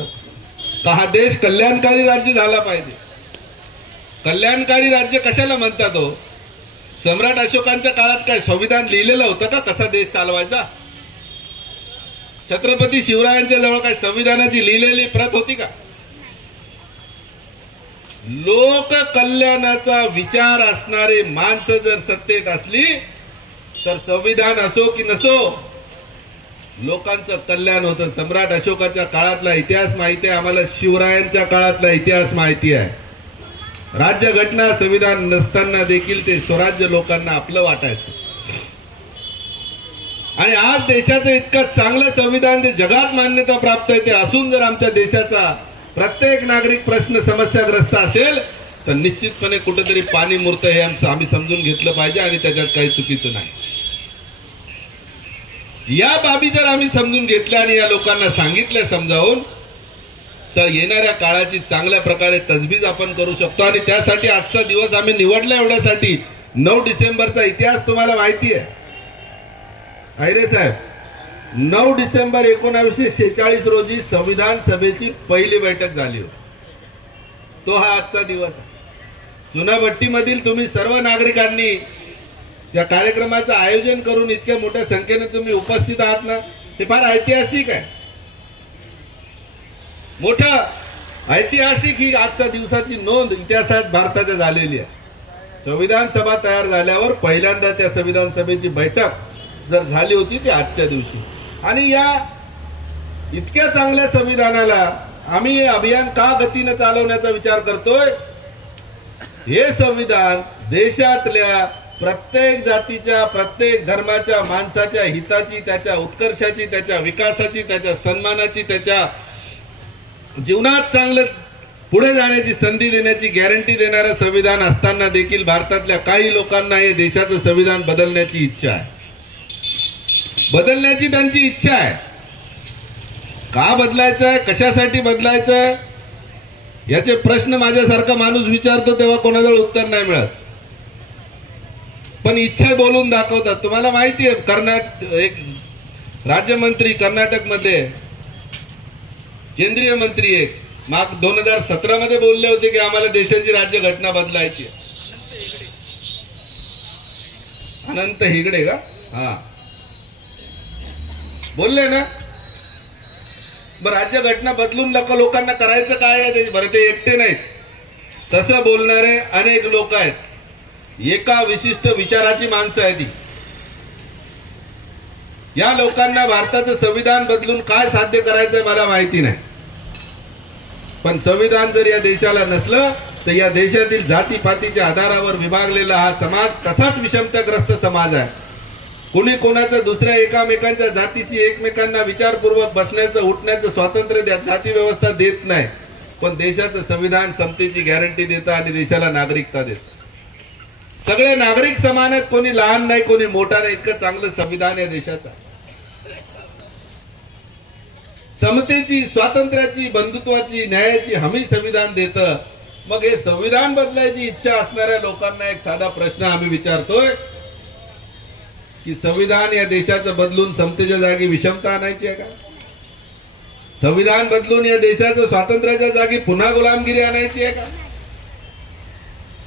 का हा देश कल्याणकारी राज्य झाला पाहिजे. कल्याणकारी राज्य कशाला म्हणतात हो? सम्राट अशोकांच्या काळात काय संविधान लिहिलेलं होतं का कसा देश चालवायचा? छत्रपती शिवरायांच्या जवळ काय संविधानाची लिहिलेली प्रत होती का? लोक कल्याणाचा विचार असणारी माणसं जर सत्तेत असली तर संविधान असो की नसो लोकांचं कल्याण होतं. सम्राट अशोकाच्या काळातला इतिहास माहिती आहे आम्हाला, शिवरायांच्या काळातला इतिहास माहिती आहे. राज्यघटना संविधान नसताना देखील ते स्वराज्य लोकांना आपलं वाटायचं, आणि आज देशाचं इतकं चांगलं संविधान जे जगात मान्यता प्राप्त आहे ते असून जर आमच्या देशाचा प्रत्येक नागरिक प्रश्न समस्याग्रस्त असेल तर निश्चितपणे कुठेतरी पाणी मुरतं हे आम्ही समजून घेतलं पाहिजे, आणि त्याच्यात काही चुकीचं नाही. या बाबी जर आम्ही समजून घेतल्या आणि या लोकांना सांगितल्या समजावून, तर येणाऱ्या काळाची चांगल्या प्रकारे तजवीज आपण करू शकतो. आणि त्यासाठी आजचा दिवस आम्ही निवडला एवढ्यासाठी. 9 डिसेंबरचा इतिहास तुम्हाला माहिती आहे आयरे साहेब. 9 डिसेंबर 1946 रोजी संविधान सभेची पहिली बैठक झाली होती. तो हा आजचा दिवस आहे. चुनाभट्टीमधील तुम्ही सर्व नागरिकांनी या कार्यक्रमाचं आयोजन करून इतक्या मोठ्या संख्येने तुम्ही उपस्थित आहात ना, हे फार ऐतिहासिक आहे. मोठं ऐतिहासिक ही आजच्या दिवसाची नोंद इतिहासात भारताच्या झालेली आहे. संविधान सभा तयार झाल्यावर पहिल्यांदा त्या संविधान सभेची बैठक जर झाली होती ती आजच्या दिवशी. आणि या इतक्या चांगल्या संविधानाला आम्ही हे अभियान का गतीने चालवण्याचा विचार करतोय? हे संविधान देशातल्या प्रत्येक जातीच्या, प्रत्येक धर्माच्या माणसाच्या हिताची, त्याच्या उत्कर्षाची, त्याच्या विकासाची, त्याच्या सन्मानाची, त्याच्या जीवनात चांगलं पुढे जाण्याची संधी देण्याची गॅरंटी देणारं संविधान असताना देखील भारतातल्या काही लोकांना हे देशाचं संविधान बदलण्याची इच्छा आहे. बदलण्याची त्यांची इच्छा आहे. का बदलायचं आहे, कशासाठी बदलायचं आहे, याचे प्रश्न माझ्यासारखा माणूस विचारतो तेव्हा कोणाजवळ उत्तर नाही मिळत. पण इच्छा बोलून दाखवतात. तुम्हाला माहिती आहे एक राज्यमंत्री कर्नाटकमध्ये, केंद्रीय मंत्री एक 2017 मध्ये बोलले होते की आम्हाला देशाची राज्यघटना बदलायची. अनंत हेगडे का? हा बोलले ना. बरं राज्यघटना बदलून लोकांना करायचं काय आहे? बरं ते एकटे नाहीत, तसं बोलणारे अनेक लोक आहेत. एका विशिष्ट विचाराची माणसं आहेत. या लोकांना भारताचं संविधान बदलून काय साध्य करायचंय मला माहिती नाही. पण संविधान जर या देशाला नसलं तर या देशातील जातीपातीच्या आधारावर विभागलेला हा समाज तसाच विषमताग्रस्त समाज आहे. कुणी कोणाचं दुसऱ्या एकामेकांच्या जातीशी एकमेकांना विचारपूर्वक बसण्याचं उठण्याचं स्वातंत्र्य जाती व्यवस्था देत नाही. पण देशाचं संविधान समतेची गॅरंटी देतं आणि देशाला नागरिकता देतं. सगळे नागरिक समान आहेत, कोणी लहान नाही कोणी मोठा नाही. इतकं चांगलं संविधान या देशाचं. समतेची, स्वातंत्र्याची, बंधुत्वाची, न्यायाची हमी संविधान देतं. मग हे संविधान बदलायची इच्छा असणाऱ्या लोकांना एक साधा प्रश्न आम्ही विचारतोय की संविधान या देशाचं बदलून समतेच्या जागी विषमता आणायची आहे का? संविधान बदलून या देशाचं स्वातंत्र्याच्या जागी पुन्हा गुलामगिरी आणायची आहे का?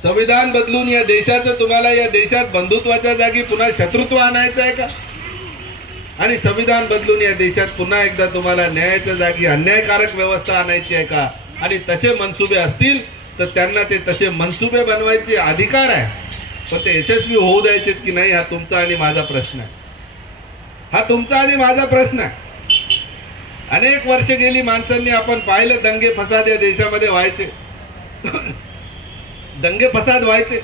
संविधान बदलून या देशाचं तुम्हाला या देशात बंधुत्वाच्या जागी पुन्हा शत्रुत्व आणायचं आहे का? आणि संविधान बदलून या देशात पुन्हा एकदा तुम्हाला न्यायाच्या जागी अन्यायकारक व्यवस्था आणायची आहे का? आणि तसे मनसुबे असतील तर त्यांना ते तसे मनसुबे बनवायचे अधिकार आहे. पण ते यशस्वी होऊ द्यायचे की नाही हा तुमचा आणि माझा प्रश्न आहे. हा तुमचा आणि माझा प्रश्न आहे. अनेक वर्ष गेली माणसांनी आपण पाहिलं दंगे फसाद या देशामध्ये व्हायचे. दंगे फसाद व्हायचे.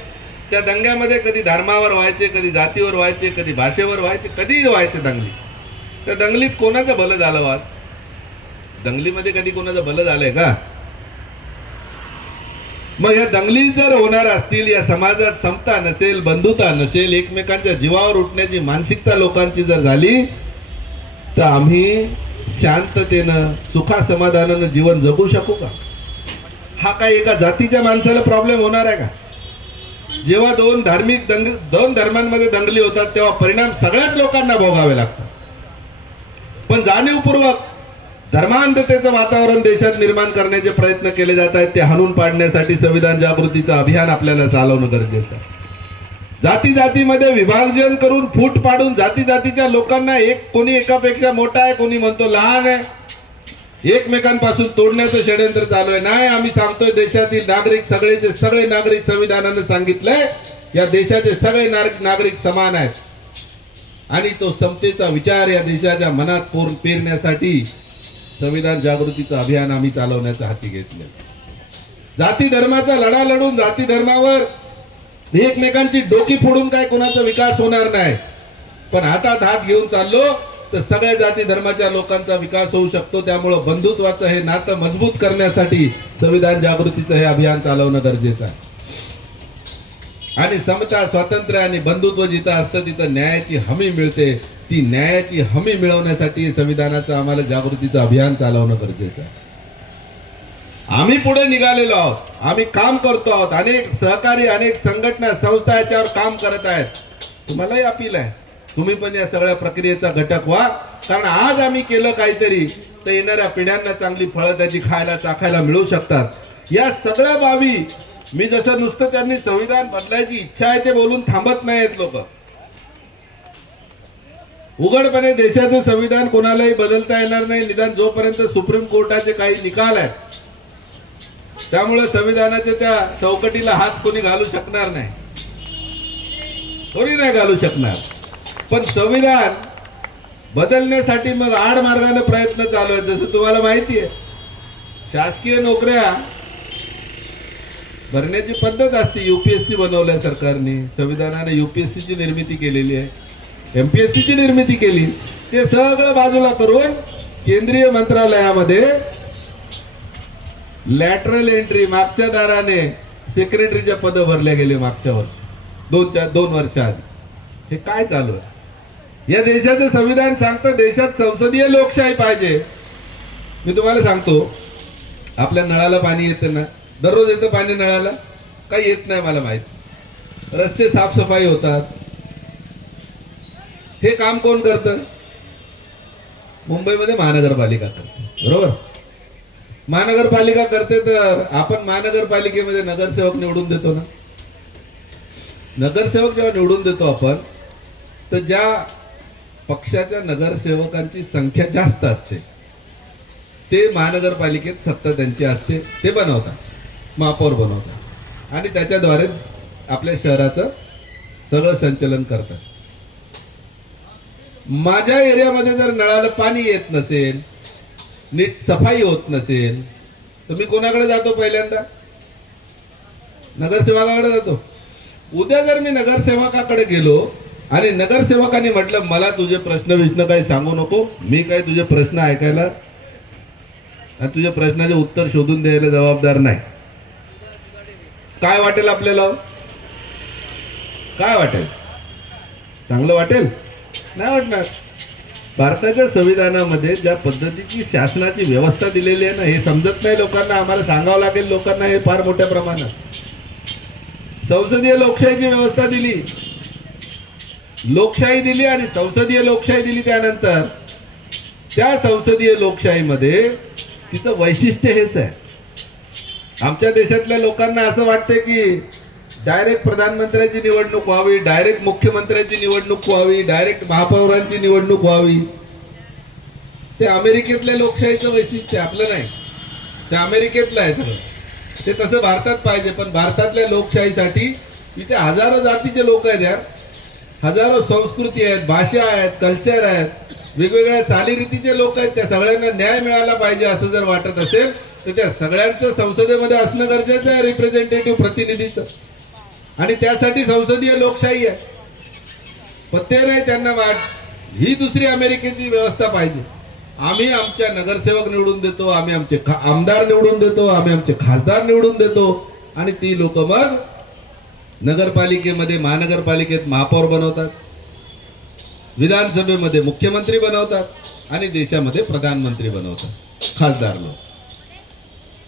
त्या दंग्यामध्ये कधी धर्मावर व्हायचे, कधी जातीवर व्हायचे, कधी भाषेवर व्हायचे, कधीही व्हायचे दंगली. त्या दंगलीत कोणाचं भलं झालं वाद? दंगलीमध्ये कधी कोणाचं भलं झालंय का? मग या दंगली जर होणार असतील, या समाजात समता नसेल, बंधुता नसेल, एकमेकांच्या जीवावर उठण्याची मानसिकता लोकांची जर झाली, तर आम्ही शांततेनं सुखा समाधानानं जीवन जगू शकू का? हा काय एका जातीच्या माणसाला प्रॉब्लेम होणार आहे का? जेव्हा दोन धर्मांमध्ये दंगली होतात तेव्हा परिणाम सगळ्याच लोकांना भोगावे लागतात. पण जाणीवपूर्वक धर्मांधतेचं वातावरण देशात निर्माण करण्याचे प्रयत्न केले जात आहेत. ते हाणून पाडण्यासाठी संविधान जागृतीचं अभियान आपल्याला चालवणं गरजेचं आहे. जाती जातीमध्ये विभाजन करून फूट पाडून जाती जातीच्या लोकांना कोणी एकापेक्षा मोठा आहे, कोणी म्हणतो लहान आहे, एकमेकांपासून तोडण्याचं षड्यंत्र चालू आहे. नाही, आम्ही सांगतोय देशातील नागरिक सगळे नागरिक संविधानानं सांगितलंय या देशाचे सगळे नागरिक समान आहेत आणि तो समतेचा विचार या देशाच्या मनात पेरण्यासाठी संविधान जागृतीचं अभियान आम्ही चालवण्याचं हाती घेतलं. जाती धर्माचा लढा लढून जाती धर्मावर एकमेकांची डोकी फोडून काय कोणाचा विकास होणार नाही. पण हातात हात घेऊन चाललो तर सगळ्या जाती धर्माच्या लोकांचा विकास होऊ शकतो. त्यामुळे बंधुत्वाचं हे नातं मजबूत करण्यासाठी संविधान जागृतीचं हे अभियान चालवणं गरजेचं आहे. आणि समता, स्वातंत्र्य आणि बंधुत्व जिथं असतं तिथं न्यायाची हमी मिळते. ती न्यायाची हमी मिळवण्यासाठी संविधानाचं आम्हाला जागृतीचं अभियान चालवणं गरजेचं आहे. आम्ही पुढे निघालेलो आहोत, आम्ही काम करतो आहोत. अनेक सहकारी, अनेक संघटना, संस्था याच्यावर काम करत आहेत. तुम्हालाही अपील आहे, तुम्ही पण या सगळ्या प्रक्रियेचा घटक व्हा. कारण आज आम्ही केलं काहीतरी तर येणाऱ्या पिढ्यांना चांगली फळं त्याची खायला चाखायला मिळू शकतात. या सगळ्या बाबी मी जसं नुसतं त्यांनी संविधान बदलायची इच्छा आहे ते बोलून थांबत नाहीत लोक. उघडपणे देशाचं संविधान कोणालाही बदलता येणार नाही निदान जोपर्यंत सुप्रीम कोर्टाचे काही निकाल आहेत. त्यामुळे संविधानाच्या त्या चौकटीला हात कोणी घालू शकणार नाही, कोणी नाही घालू शकणार. पण संविधान बदलण्यासाठी मग आडमार्गाने प्रयत्न चालू आहेत. जसं तुम्हाला माहिती आहे, शासकीय नोकऱ्या भरण्याची पद्धत असते. यूपीएससी बनवलंय सरकारने, संविधानाने यूपीएससी ची निर्मिती केलेली आहे, एमपीएससी ची निर्मिती केली. ते सगळं बाजूला करून केंद्रीय मंत्रालयामध्ये लॅटरल एंट्री मागच्या दाराने सेक्रेटरीच्या पद भरले गेले मागच्या वर्षी, दोन वर्ष आधी. हे काय चालू आहे? या देशाचं संविधान सांगतं देशात संसदीय लोकशाही पाहिजे. मी तुम्हाला सांगतो, आपल्या नळाला पाणी येतं ना, दररोज येतं पाणी नळाला? काही येत नाही मला माहिती. रस्ते साफसफाई होतात, हे काम कोण करतं? मुंबईमध्ये महानगरपालिका करते, बरोबर? महानगरपालिका करते तर आपण महानगरपालिकेमध्ये नगरसेवक निवडून देतो ना. नगरसेवक जेव्हा निवडून देतो आपण, तर ज्या पक्षाच्या नगरसेवकांची संख्या जास्त असते ते महानगरपालिकेत सत्ता त्यांची असते, ते बनवतात, महापौर बनवतात आणि त्याच्याद्वारे आपल्या शहराचं सगळं संचलन करतात. माझ्या एरियामध्ये जर नळाला पाणी येत नसेल, नीट सफाई होत नसेल, तर मी कोणाकडे जातो? पहिल्यांदा नगरसेवकाकडे जातो. उद्या जर मी नगरसेवकाकडे गेलो आणि नगरसेवकाने म्हटलं मला तुझे प्रश्न काही सांगू नको, मी काय तुझे प्रश्न ऐकायला आणि तुझ्या प्रश्नाचे उत्तर शोधून द्यायला जबाबदार नाही, काय वाटेल आपल्याला? काय वाटेल? चांगलं वाटेल? नाही वाटणार. भारताच्या संविधानामध्ये ज्या पद्धतीची शासनाची व्यवस्था दिलेली आहे ना, हे समजत नाही लोकांना. आम्हाला सांगावं लागेल लोकांना हे फार मोठ्या प्रमाणात. संसदीय लोकशाहीची व्यवस्था दिली, लोकशाही दिली आणि संसदीय लोकशाही दिली. त्यानंतर त्या संसदीय लोकशाहीमध्ये तिचं वैशिष्ट्य हेच आहे. आमच्या देशातल्या लोकांना असं वाटतं की डायरेक्ट प्रधानमंत्र्याची निवडणूक व्हावी, डायरेक्ट मुख्यमंत्र्याची निवडणूक व्हावी, डायरेक्ट महापौरांची निवडणूक व्हावी. ते अमेरिकेतल्या लोकशाहीचं वैशिष्ट्य, आपलं नाही. ते अमेरिकेतलं आहे सगळं. ते तसं भारतात पाहिजे. पण भारतातल्या लोकशाहीसाठी इथे हजारो जातीचे लोक आहेत यार, हजारो संस्कृती आहेत, भाषा आहेत, कल्चर आहेत, वेगवेगळ्या चालीरीतीचे लोक आहेत. त्या सगळ्यांना न्याय मिळाला पाहिजे असं जर वाटत असेल तर त्या सगळ्यांचं संसदेमध्ये असणं गरजेचं आहे, रिप्रेझेंटेटिव्ह प्रतिनिधीचं. आणि त्यासाठी संसदीय लोकशाही आहे. पण ते नाही, त्यांना ही दुसरी अमेरिकेची व्यवस्था पाहिजे. आम्ही आमच्या नगरसेवक निवडून देतो, आम्ही आमचे आमदार निवडून देतो, आम्ही आमचे खासदार निवडून देतो आणि ती लोक मग नगरपालिकेमध्ये महानगरपालिकेत महापौर बनवतात, विधानसभेमध्ये मुख्यमंत्री बनवतात आणि देशामध्ये प्रधानमंत्री बनवतात खासदार लोक.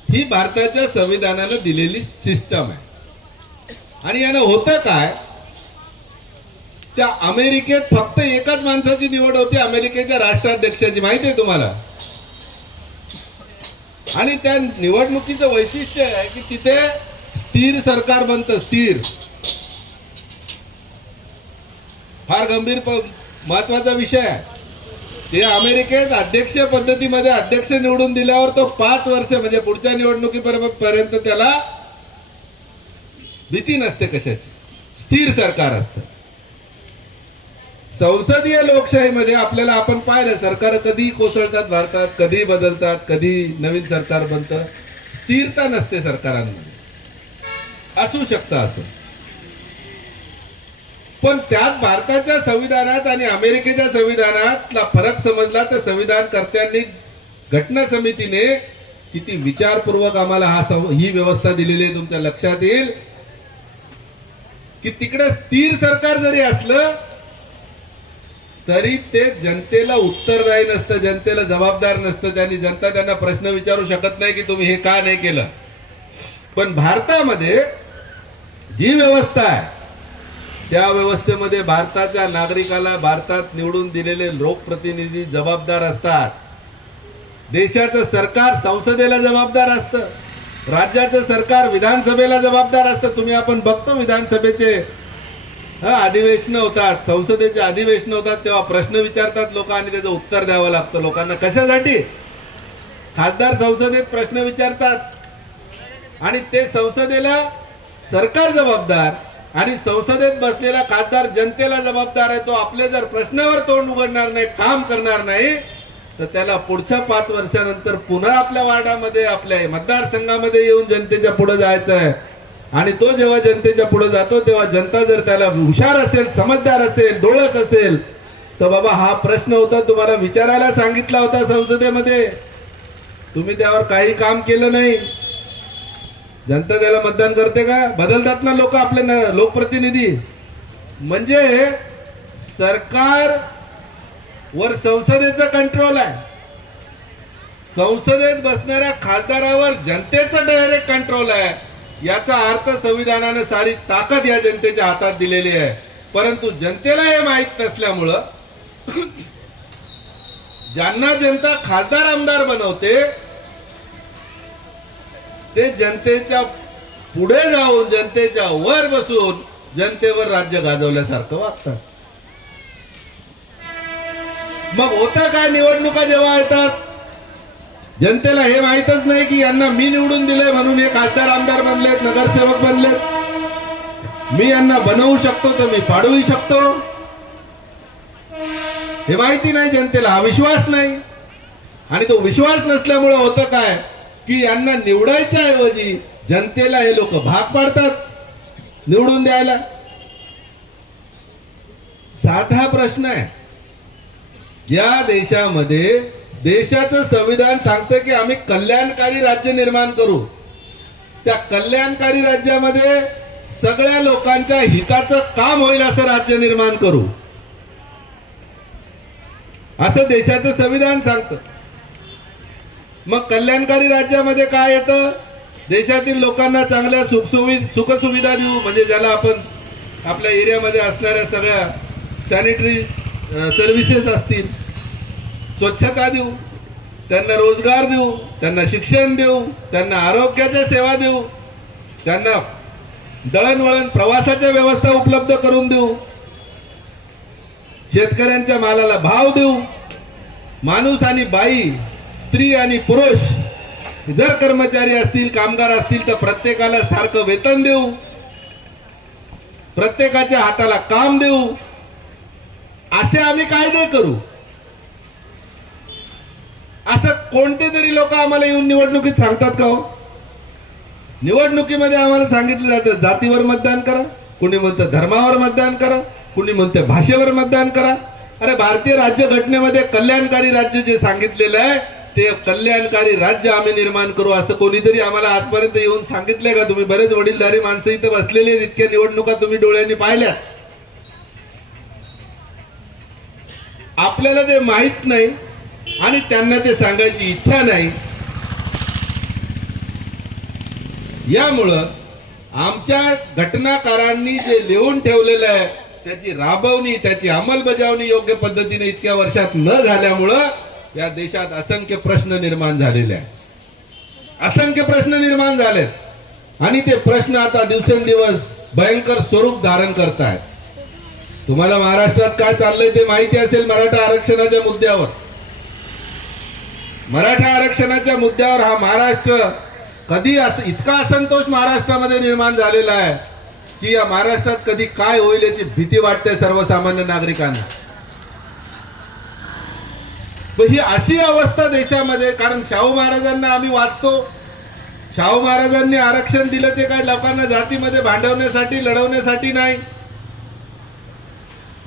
ही भारताच्या संविधानाने दिलेली सिस्टम आहे. आणि यानं होतं काय, त्या अमेरिकेत फक्त एकाच माणसाची निवड होते, अमेरिकेच्या राष्ट्राध्यक्षाची, माहिती आहे तुम्हाला. आणि त्या निवडणुकीचं वैशिष्ट्य आहे की तिथे स्थिर सरकार बनतं. स्थिर, फार गंभीर महत्वाचा विषय आहे. ते अमेरिकेत अध्यक्ष पद्धतीमध्ये अध्यक्ष निवडून दिल्यावर तो 5 वर्ष म्हणजे पुढच्या निवडणुकीपर्यंत त्याला भीती नसते कशाची, स्थिर सरकार असतं. संसदीय लोकशाहीमध्ये आपल्याला आपण पाहिलं सरकार कधी कोसळतात भारतात, कधी बदलतात, कधी नवीन सरकार बनतं. स्थिरता नसते सरकारांमध्ये. असू शकतं असं, पण त्यात भारताच्या संविधानात आणि अमेरिकेच्या संविधानातला फरक समजला तर संविधानकर्त्यांनी, घटना समितीने किती विचारपूर्वक आम्हाला ही व्यवस्था दिलेली आहे. तुमच्या लक्षात येईल की तिकडे स्थिर सरकार जरी असलं तरी ते जनतेला उत्तरदायी नसतं, जनतेला जबाबदार नसतं. जनता त्यांना प्रश्न विचारू शकत नाही की तुम्ही हे का नाही केलं. पण भारतामध्ये जी व्यवस्था आहे त्या व्यवस्थेमध्ये भारताच्या नागरिकाला भारतात निवडून दिलेले लोकप्रतिनिधी जबाबदार असतात. देशाचं सरकार संसदेला जबाबदार असतं, राज्याचं सरकार विधानसभेला जबाबदार असतं. तुम्ही आपण बघतो विधानसभेचे अधिवेशन होतात, संसदेचे अधिवेशन होतात, तेव्हा प्रश्न विचारतात लोक आणि त्याचं उत्तर द्यावं लागतं लोकांना. कशासाठी? खासदार संसदेत प्रश्न विचारतात आणि ते संसदेला सरकार जबाबदार आणि संसदेत बसलेला खासदार जनतेला जबाबदार आहे. तो आपले जर प्रश्नावर तोंड उघडणार नाही, काम करणार नाही, तर त्याला पुढच्या 5 वर्षानंतर पुन्हा आपल्या वार्डामध्ये, आपल्या मतदारसंघामध्ये येऊन जनतेच्या पुढे जायचं आहे. आणि तो जेव्हा जनतेच्या पुढे जातो तेव्हा जनता जर त्याला हुशार असेल, समजदार असेल, डोळस असेल, तर बाबा हा प्रश्न होता, तुम्हाला विचारायला सांगितला होता संसदेमध्ये, तुम्ही त्यावर काही काम केलं नाही, जनता त्याला मतदान करते का? बदलतात ना लोक आपले लोकप्रतिनिधी. म्हणजे सरकार वर संसदेचा कंट्रोल आहे, संसदेत बसणाऱ्या खासदारावर जनतेचा डायरेक्ट कंट्रोल आहे. याचा अर्थ संविधानाने सारी ताकद या जनतेच्या हातात दिलेली आहे. परंतु जनतेला हे माहित नसल्यामुळं ज्यांना जनता खासदार आमदार बनवते ते जनतेच्या पुढे जाऊन, जनतेच्या वर बसून जनतेवर राज्य गाजवल्यासारखं वागतात. मग होतं काय, निवडणुका जेव्हा येतात जनतेला हे माहितच नाही की यांना मी निवडून दिले म्हणून हे खासदार आमदार बनलेत, नगरसेवक बनलेत, मी यांना बनवू शकतो तर मी पाडूही शकतो. हे माहिती नाही जनतेला, हा विश्वास नाही. आणि तो विश्वास नसल्यामुळे होतं काय की यांना निवडायच्या ऐवजी जनतेला हे लोक भाग पाडतात निवडून द्यायला. साधा प्रश्न आहे, या देशामध्ये देशाचं संविधान सांगतं की आम्ही कल्याणकारी राज्य निर्माण करू. त्या कल्याणकारी राज्यामध्ये सगळ्या लोकांच्या हिताचं काम होईल असं राज्य निर्माण करू, असं देशाचं संविधान सांगतं. मग कल्याणकारी राज्यामध्ये काय येतं, देशातील लोकांना चांगल्या सुखसुविधा देऊ, म्हणजे ज्याला आपण आपल्या एरियामध्ये असणाऱ्या सगळ्या सॅनिटरी सर्व्हिसेस असतील, स्वच्छता देऊ, त्यांना रोजगार देऊ, त्यांना शिक्षण देऊ, त्यांना आरोग्याच्या सेवा देऊ, त्यांना दळणवळण प्रवासाच्या व्यवस्था उपलब्ध करून देऊ, शेतकऱ्यांच्या मालाला भाव देऊ, माणूस आणि बाई, स्त्री आणि पुरुष जर कर्मचारी असतील, कामगार असतील तर प्रत्येकाला सारखं वेतन देऊ, प्रत्येकाच्या हाताला काम देऊ, असे आम्ही कायदे करू. असं कोणते तरी लोक आम्हाला येऊन निवडणुकीत सांगतात का हो? निवडणुकीमध्ये आम्हाला सांगितलं जातं जातीवर मतदान करा, कुणी म्हणतं धर्मावर मतदान करा, कुणी म्हणतं भाषेवर मतदान करा. अरे भारतीय राज्यघटनेमध्ये कल्याणकारी राज्य जे सांगितलेलं आहे ते कल्याणकारी राज्य आम्ही निर्माण करू असं कोणीतरी आम्हाला आजपर्यंत येऊन सांगितलंय का? तुम्ही बरेच वडीलधारी माणसं इथं बसलेली आहेत, इतक्या निवडणुका तुम्ही डोळ्यांनी पाहिल्या. आपल्याला ते माहित नाही आणि त्यांना ते सांगायची इच्छा नाही. यामुळं आमच्या घटनाकारांनी जे लिहून ठेवलेलं आहे त्याची राबवणी, त्याची अंमलबजावणी योग्य पद्धतीने इतक्या वर्षात न झाल्यामुळं या देशात असंख्य प्रश्न निर्माण झालेले आहेत. असंख्य प्रश्न निर्माण झालेत आणि ते प्रश्न आता दिवसेंदिवस भयंकर स्वरूप धारण करतायत. तुम्हाला महाराष्ट्रात काय चाललंय ते माहिती असेल. मराठा आरक्षणाच्या मुद्द्यावर, मराठा आरक्षणाच्या मुद्द्यावर हा महाराष्ट्र कधी इतका असंतोष महाराष्ट्रामध्ये निर्माण झालेला आहे की या महाराष्ट्रात कधी काय होईल याची भीती वाटते सर्वसामान्य नागरिकांना. ही अशी अवस्था देशामध्ये, कारण शाहू महाराजांना आम्ही वाचतो, शाहू महाराजांनी आरक्षण दिलं ते काय लोकांना जातीमध्ये भांडवण्यासाठी, लढवण्यासाठी नाही.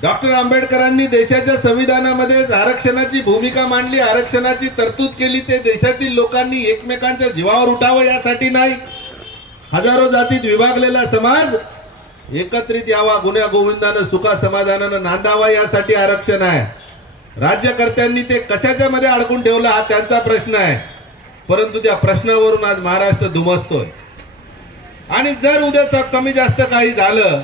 डॉक्टर आंबेडकरांनी देशाच्या संविधानामध्ये आरक्षणाची भूमिका मांडली, आरक्षणाची तरतूद केली, ते देशातील लोकांनी एकमेकांच्या जीवावर उठावं यासाठी नाही. हजारो जातीत विभागलेला समाज एकत्रित यावा, गुन्ह्या गोविंदानं सुखा समाधानानं नांदावा यासाठी आरक्षण आहे. राज्यकर्त्यांनी ते कशाच्या मध्ये अडकून ठेवलं हा त्यांचा प्रश्न आहे, परंतु त्या प्रश्नावरून आज महाराष्ट्र धुमसतोय. आणि जर उद्या कमी जास्त काही झालं,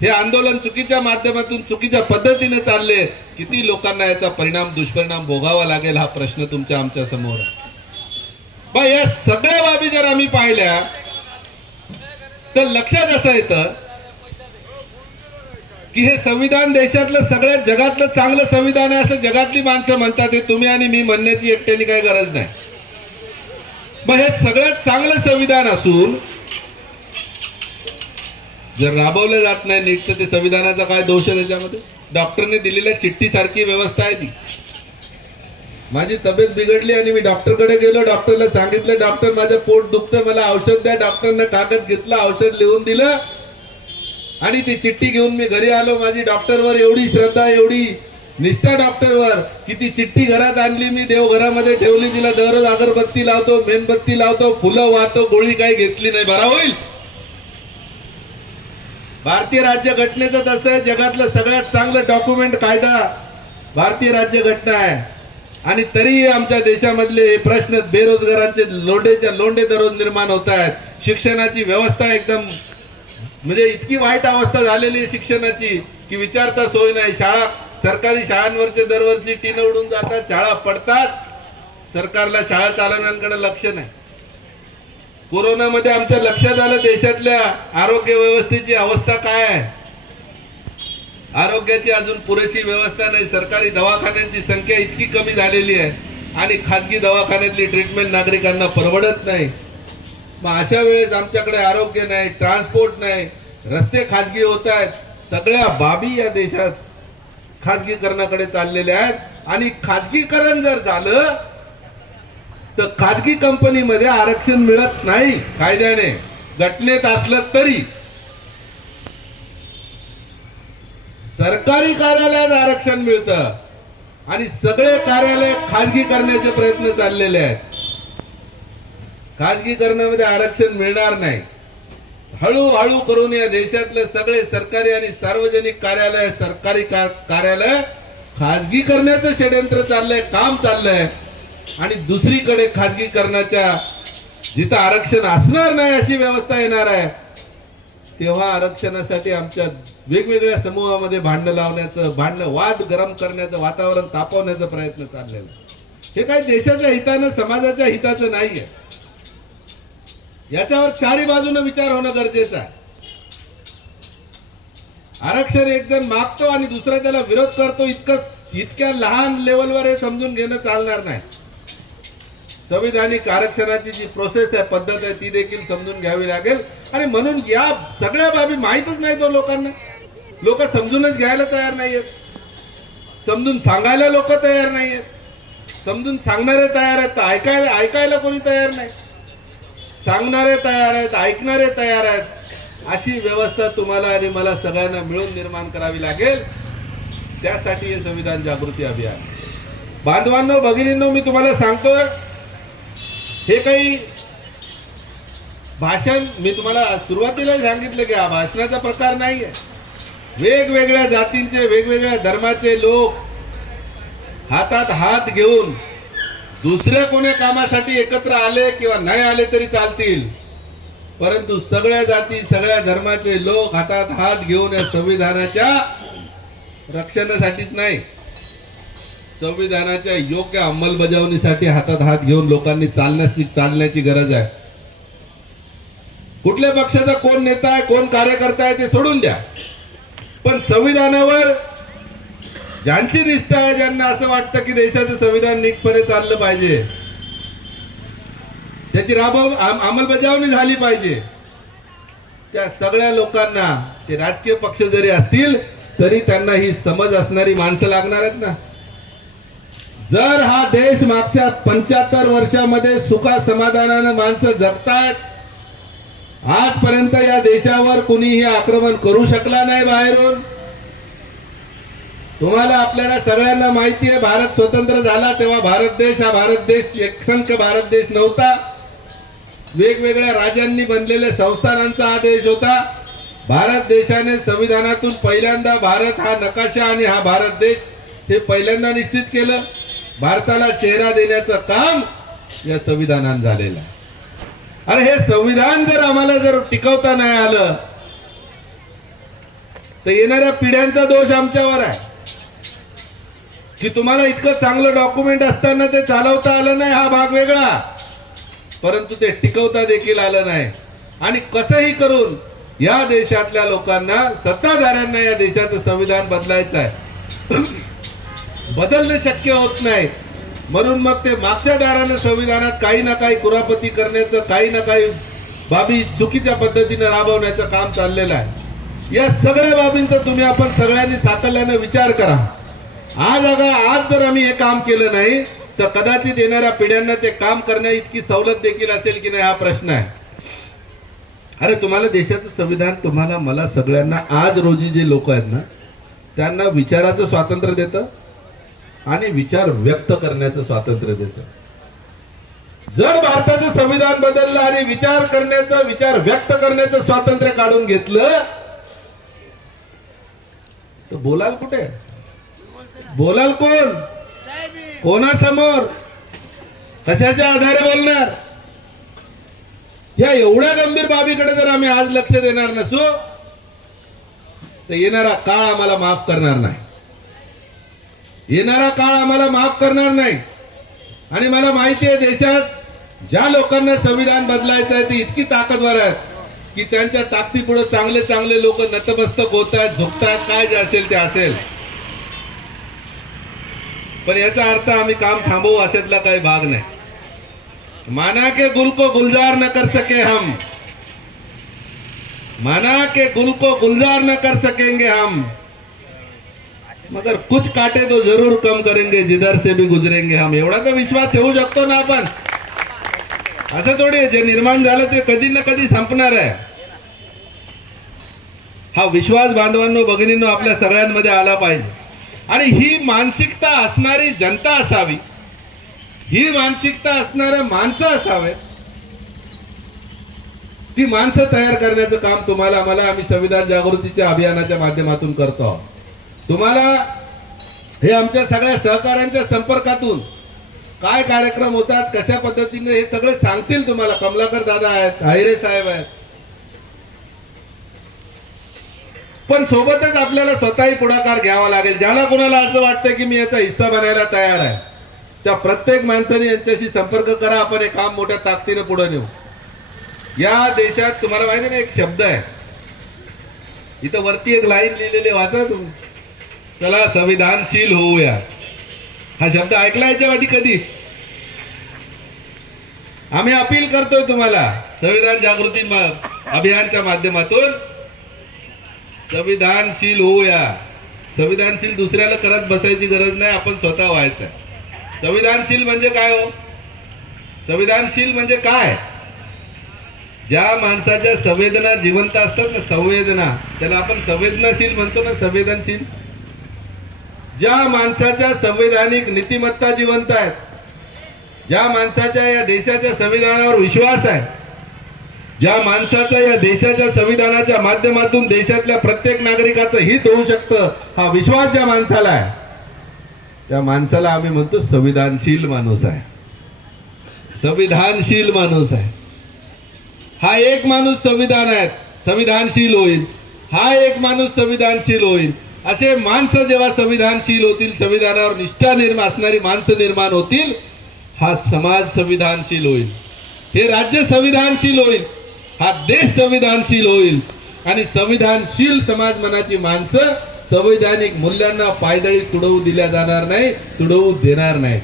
हे आंदोलन चुकीच्या माध्यमातून चुकीच्या पद्धतीने चालले, किती लोकांना याचा परिणाम, दुष्परिणाम भोगावा लागेल हा प्रश्न तुमच्या आमच्या समोर आहे. या सगळ्या बाबी जर आम्ही पाहिल्या तर लक्षात असं येतं की हे संविधान देशातलं सगळ्यात जगातलं चांगलं संविधान आहे असं जगातली माणसं म्हणतात. हे तुम्ही आणि मी म्हणण्याची एकट्याने काही गरज नाही. हे सगळ्यात चांगलं संविधान असून जर राबवलं जात नाही नीट तर ते संविधानाचा काय दोष आहे त्याच्यामध्ये? डॉक्टरने दिलेल्या चिठ्ठी सारखी व्यवस्था आहे ती. माझी तब्येत बिघडली आणि मी डॉक्टरकडे गेलो, डॉक्टरला सांगितलं डॉक्टर माझं पोट दुखतं, मला औषध द्या. डॉक्टरने कागद घेतला, औषध लिहून दिलं आणि ती चिठ्ठी घेऊन मी घरी आलो. माझी डॉक्टरवर एवढी श्रद्धा, एवढी निष्ठा डॉक्टरवर की ती चिठ्ठी घरात आणली, मी देवघरामध्ये ठेवली, तिला दररोज अगरबत्ती लावतो, मेणबत्ती लावतो, फुलं वाहतो, गोळी काही घेतली नाही. बरा होईल. भारतीय राज्यघटनेचं तसं आहे, जगातलं सगळ्यात चांगलं डॉक्युमेंट कायदा भारतीय राज्यघटना आहे. आणि तरीही आमच्या देशामधले हे प्रश्न, बेरोजगारांचे लोंढेच्या लोंढे दररोज निर्माण होत आहेत. शिक्षणाची व्यवस्था एकदम म्हणजे इतकी वाईट अवस्था झालेली आहे शिक्षणाची की विचारता सोय नाही. शाळा, सरकारी शाळांवरचे दरवर्षी टीन उडून जातात, शाळा पडतात, सरकारला शाळा चालवण्याकडे लक्ष नाही. कोरोनामध्ये आमच्या लक्षात आलं देशातल्या आरोग्य व्यवस्थेची अवस्था काय आहे. आरोग्याची अजून पुरेशी व्यवस्था नाही. सरकारी दवाखान्यांची संख्या इतकी कमी झालेली आहे आणि खाजगी दवाखान्यातली ट्रीटमेंट नागरिकांना परवडत नाही. मग अशा वेळेस आमच्याकडे आरोग्य नाही, ट्रान्सपोर्ट नाही, रस्ते खाजगी होत आहेत. सगळ्या बाबी या देशात खाजगीकरणाकडे चाललेल्या आहेत. आणि खाजगीकरण जर झालं तर खाजगी कंपनीमध्ये आरक्षण मिळत नाही कायद्याने, घटनेत असलं तरी. सरकारी कार्यालयात आरक्षण मिळतं आणि सगळे कार्यालय खाजगी करण्याचे प्रयत्न चाललेले आहेत. खाजगीकरणामध्ये आरक्षण मिळणार नाही. हळूहळू करून या देशातले सगळे सरकारी आणि सार्वजनिक कार्यालय, सरकारी कार्यालय खाजगी करण्याचं षड्यंत्र चाललंय, काम चाललंय. आणि दुसरीकडे खाजगीकरणाच्या जिथं आरक्षण असणार नाही अशी व्यवस्था येणार आहे, तेव्हा आरक्षणासाठी आमच्या वेगवेगळ्या समूहामध्ये भांडण लावण्याचं, वाद गरम करण्याचं, वातावरण तापवण्याचा प्रयत्न चाललेला. हे काही देशाच्या हितानं, समाजाच्या हिताचं नाहीये. याच्यावर चारी बाजूने विचार होणं गरजेचं आहे. आरक्षण एक जण मागतो आणि दुसरा त्याला विरोध करतो, इतक्या लहान लेवलवर हे समजून घेणं चालणार नाही. संविधानिक आरक्षणाची जी प्रोसेस आहे, पद्धत आहे, ती देखील समजून घ्यावी लागेल. आणि म्हणून या सगळ्या बाबी माहीतच नाही तो लोकांना. लोक समजूनच घ्यायला तयार नाहीयेत, समजून सांगायला लोक तयार नाहीयेत, समजून सांगणारे तयार आहेत तर ऐकायला कोणी तयार नाही. सांगणारे तयार आहेत, ऐकणारे तयार आहेत, अशी व्यवस्था तुम्हाला आणि मला सगळ्यांना मिळून निर्माण करावी लागेल. त्यासाठी हे संविधान जागृती अभियान. बांधवांनो, भगिनींनो, मी तुम्हाला सांगतो, हे काही भाषण मी तुम्हाला सुरुवातीला सांगितलं की हा भाषणाचा प्रकार नाहीये. वेगवेगळ्या जातींचे, वेगवेगळ्या धर्माचे लोक हातात हात घेऊन दुसऱ्या कोण्या कामासाठी एकत्र आले किंवा नाही आले तरी चालतील, परंतु सगळ्या जाती, सगळ्या धर्माचे लोक हातात हात घेऊन या संविधानाच्या रक्षणासाठीच नाही, संविधानाच्या योग्य अंमलबजावणीसाठी हातात हात घेऊन लोकांनी चालण्याची गरज आहे. कुठल्या पक्षाचा कोण नेता आहे, कोण कार्यकर्ता आहे ते सोडून द्या, पण संविधानावर ज्यांची निष्ठा आहे, ज्यांना असं वाटतं की देशाचं संविधान नीटपणे चाललं पाहिजे, त्याची अंमलबजावणी झाली पाहिजे, त्या सगळ्या लोकांना, ते राजकीय पक्ष जरी असतील तरी त्यांना ही समज असणारी माणसं लागणार आहेत ना. जर हा देश मागच्या 75 वर्षामध्ये सुखा समाधानानं माणसं जगतायत, आजपर्यंत या देशावर कुणीही आक्रमण करू शकला नाही बाहेरून. तुम्हाला, आपल्याला सगळ्यांना माहिती आहे, भारत स्वतंत्र झाला तेव्हा भारत देश एकसंख्य भारत देश नव्हता. वेगवेगळ्या राजांनी बनलेल्या संस्थानांचा हा देश होता. भारत देशाने संविधानातून पहिल्यांदा भारत हा नकाशा आणि हा भारत देश हे पहिल्यांदा निश्चित केलं. भारताला चेहरा देण्याचं काम या संविधानात झालेलं आहे. आणि हे संविधान जर टिकवता नाही आलं तर येणाऱ्या पिढ्यांचा दोष आमच्यावर आहे की तुम्हाला इतकं चांगलं डॉक्युमेंट असताना ते चालवता आलं नाही, हा भाग वेगळा, परंतु ते टिकवता देखील आलं नाही. आणि कसंही करून या देशातल्या लोकांना, सत्ताधाऱ्यांना या देशाचं संविधान बदलायचं आहे, बदलणं शक्य होत नाही. म्हणून मग ते मागच्या दारानं संविधानात काही ना काही कुरापती करण्याचं, काही ना काही बाबी चुकीच्या पद्धतीने राबवण्याचं काम चाललेलं आहे. या सगळ्या बाबींचा तुम्ही आपण सगळ्यांनी सातत्याने विचार करा. आज जर आम्ही हे काम केलं नाही तर कदाचित येणाऱ्या पिढ्यांना ते काम करण्या इतकी सवलत देखील असेल की नाही, हा प्रश्न आहे. अरे, तुम्हाला देशाचं संविधान, तुम्हाला, मला, सगळ्यांना आज रोजी जे लोक आहेत ना, त्यांना विचाराचं स्वातंत्र्य देतं आणि विचार व्यक्त करण्याचं स्वातंत्र्य देतं. जर भारताचं संविधान बदललं आणि विचार करण्याचं, विचार व्यक्त करण्याचं स्वातंत्र्य काढून घेतलं तर बोलाल कुठे? बोलाल कोण? कोणासमोर? कशाच्या आधारे बोलणार? या एवढ्या गंभीर बाबीकडे जर आम्ही आज लक्ष देणार नसू तर येणारा काळ आम्हाला माफ करणार नाही. येणारा काळ आम्हाला माफ करणार नाही. आणि मला माहिती आहे, देशात ज्या लोकांना संविधान बदलायचं आहे ते इतकी ताकदवर आहेत की त्यांच्या ताकदीपुढे चांगले चांगले लोक नतमस्तक होत आहेत, झुकतायत, काय जे असेल ते असेल. पण याचा अर्थ आम्ही काम थांबवू अशातला काही भाग नाही. माना के गुल को गुलजार न कर सके हम, माना के गुल को गुलजार न कर सकेंगे हम, मगर कुछ काटे तो जरूर कम करेंगे जिधर से भी गुजरेंगे हम. एवढा तर विश्वास ठेवू शकतो ना आपण. असं थोडी जे निर्माण झालं ते कधी ना कधी संपणार आहे. हा विश्वास बांधवांनो, भगिनींनो, आपल्या सगळ्यांमध्ये आला पाहिजे. आणि ही मानसिकता असणारी जनता असावी, ही मानसिकता असणारे माणसं असावे. ती माणसं तयार करण्याचं काम तुम्हाला, मला, आम्ही संविधान जागृतीच्या अभियानाच्या माध्यमातून करतो आहोत. तुम्हाला हे आमच्या सगळ्या सहकाऱ्यांच्या संपर्कातून काय कार्यक्रम होतात, कशा पद्धतीने, हे सगळे सांगतील तुम्हाला. कमलाकर दादा आहेत, आहिरे साहेब आहेत. पण सोबतच आपल्याला स्वतःही पुढाकार घ्यावा लागेल. ज्याला कोणाला असं वाटतं की मी याचा हिस्सा बनायला तयार आहे, त्या प्रत्येक माणसाने यांच्याशी संपर्क करा. आपण हे काम मोठ्या ताकदीने पुढे नेऊ. या देशात तुम्हाला माहिती ना, एक शब्द आहे इथं वरती, एक लाईन लिहिलेली, वाचा तुम्ही. चला संविधानशील होऊया. हा शब्द ऐकला याच्या आधी कधी? आम्ही अपील करतोय तुम्हाला संविधान जागृती अभियानच्या माध्यमातून, संविधानशील होऊया. संविधानशील दुसऱ्याला करत बसायची गरज नाही, आपण स्वतः व्हायचं. संविधानशील म्हणजे काय हो? संविधानशील म्हणजे काय? ज्या माणसाच्या संवेदना जिवंत असतात ना, संवेदना, त्याला आपण संवेदनाशील म्हणतो ना, संवेदनशील, ज्या माणसाच्या संवैधानिक नीतिमत्ता जिवंत आहेत, ज्या माणसाच्या या देशाच्या संविधानावर विश्वास आहे, ज्या माणसाचा या देशाच्या संविधानाच्या माध्यमातून देशातल्या प्रत्येक नागरिकाचं हित होऊ शकतं, हा विश्वास ज्या माणसाला आहे, त्या माणसाला आम्ही म्हणतो संविधानशील माणूस आहे, संविधानशील माणूस आहे. हा एक माणूस संविधानशील होईल, हा एक माणूस संविधानशील होईल. असे माणसं जेव्हा संविधानशील होतील, संविधानावर निष्ठा असणारी माणसं निर्माण होतील, हा समाज संविधानशील होईल, हे राज्य संविधानशील होईल, हा देश संविधानशील होईल. आणि संविधानशील समाज मनाची माणसं संवैधानिक मूल्यांना पायदळी तुडवू दिल्या जाणार नाही, तुडवू देणार नाही.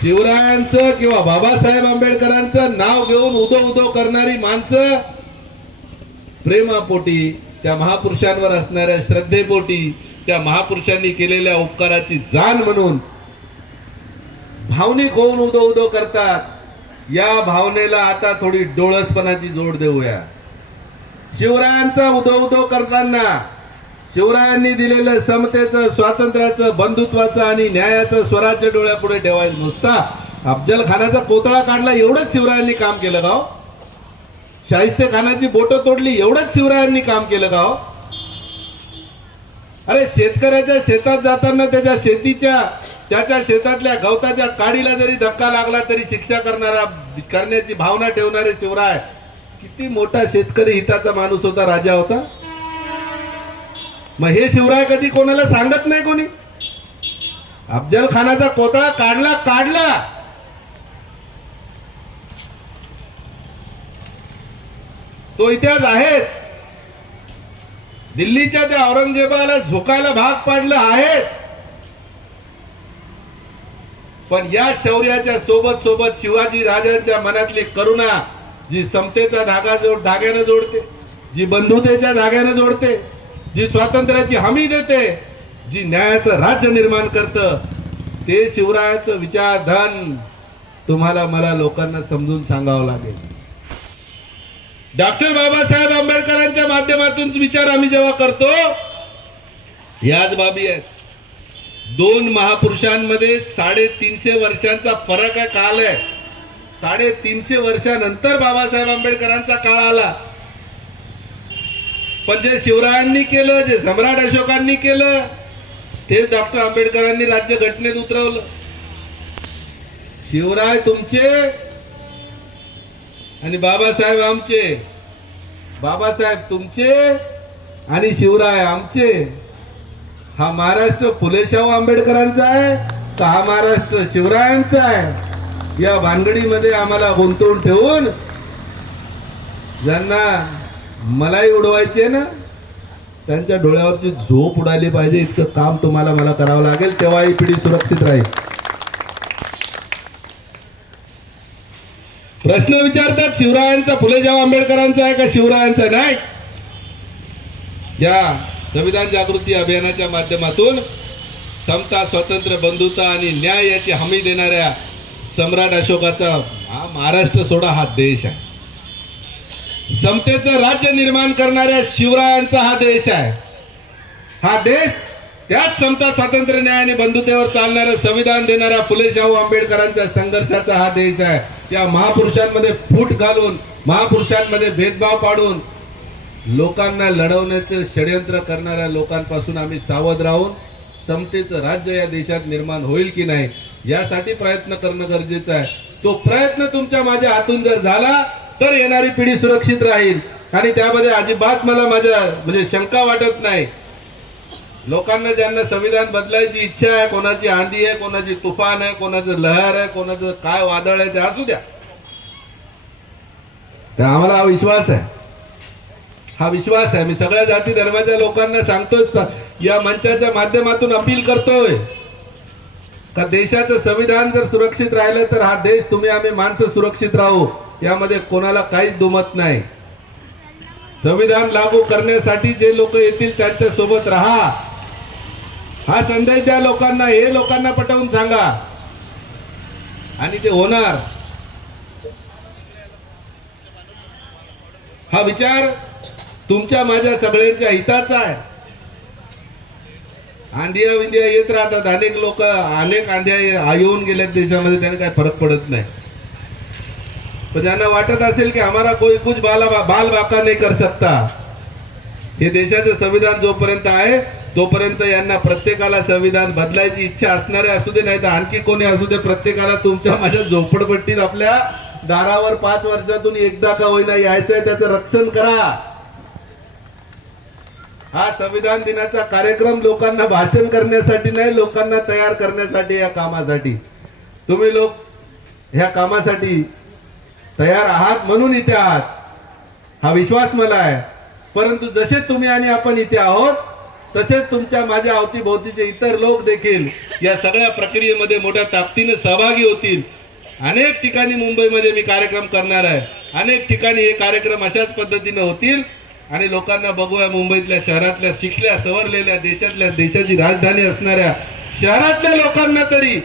शिवरायांचं किंवा बाबासाहेब आंबेडकरांचं नाव घेऊन उदो उदो करणारी माणसं प्रेमापोटी, त्या महापुरुषांवर असणाऱ्या श्रद्धेपोटी, त्या महापुरुषांनी केलेल्या उपकाराची जाण म्हणून भावनिक होऊन उदो उदो करतात. या भावनेला आता थोडी डोळसपणाची जोड देऊया. शिवरायांचा उदो उदो करताना शिवरायांनी दिलेलं समतेचं, स्वातंत्र्याचं, बंधुत्वाचं आणि न्यायाचं स्वराज्य डोळ्यापुढे ठेवायचं. नुसता अफजल खानाचा कोतळा काढला एवढंच शिवरायांनी काम केलं का? शाहिस्ते खानाची बोटं तोडली एवढंच शिवरायांनी काम केलं का? अरे शेतकऱ्याच्या शेतात जाताना त्याच्या शेतातल्या गवताच्या काडीला जरी धक्का लागला तरी शिक्षा करण्याची भावना ठेवणारे शिवराय किती मोठा शेतकरी हिताचा माणूस होता, राजा होता. मग हे शिवराय कधी कोणाला सांगत नाही कोणी. अफजल खानाचा कोतळा काढला तो इतिहास आहेच. दिल्लीच्या त्या औरंगजेबाला झोकायला भाग पाडलं आहेच. पण या शौर्याच्या सोबत सोबत शिवाजी राजांच्या मनातली करुणा, जी समतेचा धाग्याने जोडते, जी बंधुतेच्या धाग्याने जोडते, जी स्वातंत्र्याची हमी देते, जी न्यायाचं राज्य निर्माण करतं, ते शिवरायाचं विचारधन तुम्हाला मला लोकांना समजून सांगावं लागेल. डॉक्टर बाबासाहेब आंबेडकरांच्या माध्यमातून विचार आम्ही जेव्हा करतो, याच बाबी आहेत. दोन महापुरुषांमध्ये 350 वर्षांचा फरक आहे, काल आहे. 350 वर्षानंतर बाबासाहेब आंबेडकरांचा काळ आला. पण जे शिवरायांनी केलं, जे सम्राट अशोकांनी केलं, ते डॉक्टर आंबेडकरांनी राज्यघटनेत उतरवलं. शिवराय तुमचे आणि बाबासाहेब आमचे, बाबासाहेब तुमचे आणि शिवराय आमचे. हा महाराष्ट्र फुले शाहू आंबेडकरांचा आहे का हा महाराष्ट्र शिवरायांचा आहे? या भानगडीमध्ये आम्हाला गुंतवून ठेवून ज्यांना मलाई उडवायचे ना, त्यांच्या डोळ्यावरची झोप उडाली पाहिजे इतकं काम तुम्हाला मला करावं लागेल, तेव्हा ही पिढी सुरक्षित राहील. प्रश्न विचारतात शिवरायांचा फुले शाहू आंबेडकरांचा आहे का शिवरायांचा? नाही. या संविधान जागृती अभियानाच्या माध्यमातून समता, स्वातंत्र्य, बंधुता आणि न्याय याची हमी देणाऱ्या सम्राट अशोकाचा हा महाराष्ट्र सोडा हा देश आहे. समतेचं राज्य निर्माण करणाऱ्या शिवरायांचा हा देश आहे. हा देश त्याच समता, स्वातंत्र्य, न्याय आणि बंधुतेवर चालणारं संविधान देणाऱ्या फुले शाहू आंबेडकरांच्या संघर्षाचा हा देश आहे. या महापुरुषांमध्ये फूट घालून, महापुरुषांमध्ये भेदभाव पाडून लोकांना लढवण्याचे षडयंत्र करणाऱ्या लोकांपासून आम्ही सावध राहून समतेचं राज्य या देशात निर्माण होईल की नाही यासाठी प्रयत्न करणं गरजेचं आहे. तो प्रयत्न तुमच्या माझ्या हातून जर झाला तर येणारी पिढी सुरक्षित राहील. आणि त्यामध्ये अजिबात मला म्हणजे शंका वाटत नाही. लोकांना ज्यांना संविधान बदलायची इच्छा आहे, कोणाची आंधी आहे, कोणाची तुफान आहे, कोणाचं लहर आहे, कोणाचं काय वादळ आहे, ते असू द्या. आम्हाला हा विश्वास आहे, हा विश्वास आहे. मी सगळ्या जाती धर्माच्या लोकांना सांगतोय, या मंचाच्या माध्यमातून अपील करतोय का देशाचं संविधान जर सुरक्षित राहिलं तर हा देश, तुम्ही आम्ही माणसं सुरक्षित राहू, यामध्ये कोणाला काहीच दुमत नाही. संविधान लागू करण्यासाठी जे लोक येतील त्यांच्या सोबत राहा, हा संदेश द्या लोकांना, हे लोकांना पटवून सांगा आणि ते होणार. हा विचार तुमच्या माझ्या सगळ्यांच्या हिताचा आहे. आंधिया विंधिया येत राहतात, अनेक लोक अनेक आंध्या येऊन गेल्यात देशामध्ये, त्यांना काही फरक पडत नाही. पण ज्यांना वाटत असेल की हमारा कोई कुछ बाल बाका नहीं कर सकता, हे देशाचं संविधान जोपर्यंत आहे तोपर्यंत यांना प्रत्येकाला संविधान बदलायची इच्छा असणारे असू दे, नाही तर आणखी कोणी असू दे, प्रत्येकाला तुमच्या माझ्या झोपडपट्टीत आपल्या दारावर 5 वर्षातून एकदा का होईना यायचंय, त्याचं रक्षण करा. हा संविधान दिनाचा कार्यक्रम लोकांना भाषण करण्यासाठी नाही, लोकांना तयार करण्यासाठी, या कामासाठी. तुम्ही लोक ह्या कामासाठी तयार आहात म्हणून इथे आहात, हा विश्वास मला आहे. परंतु जसे तुम्ही आणि आपण इथे आहोत तसेच तुमच्या माझ्या अवतीभोवतीचे इतर लोक देखील या सगळ्या प्रक्रियेमध्ये मोठ्या ताकदीने सहभागी होतील. अनेक ठिकाणी मुंबईमध्ये मी कार्यक्रम करणार आहे, अनेक ठिकाणी हे कार्यक्रम अशाच पद्धतीने होतील आणि लोकांना बघूया, मुंबईतल्या शहरातल्या शिकल्या सवरलेल्या देशाची राजधानी असणाऱ्या शहरातल्या लोकांना तरी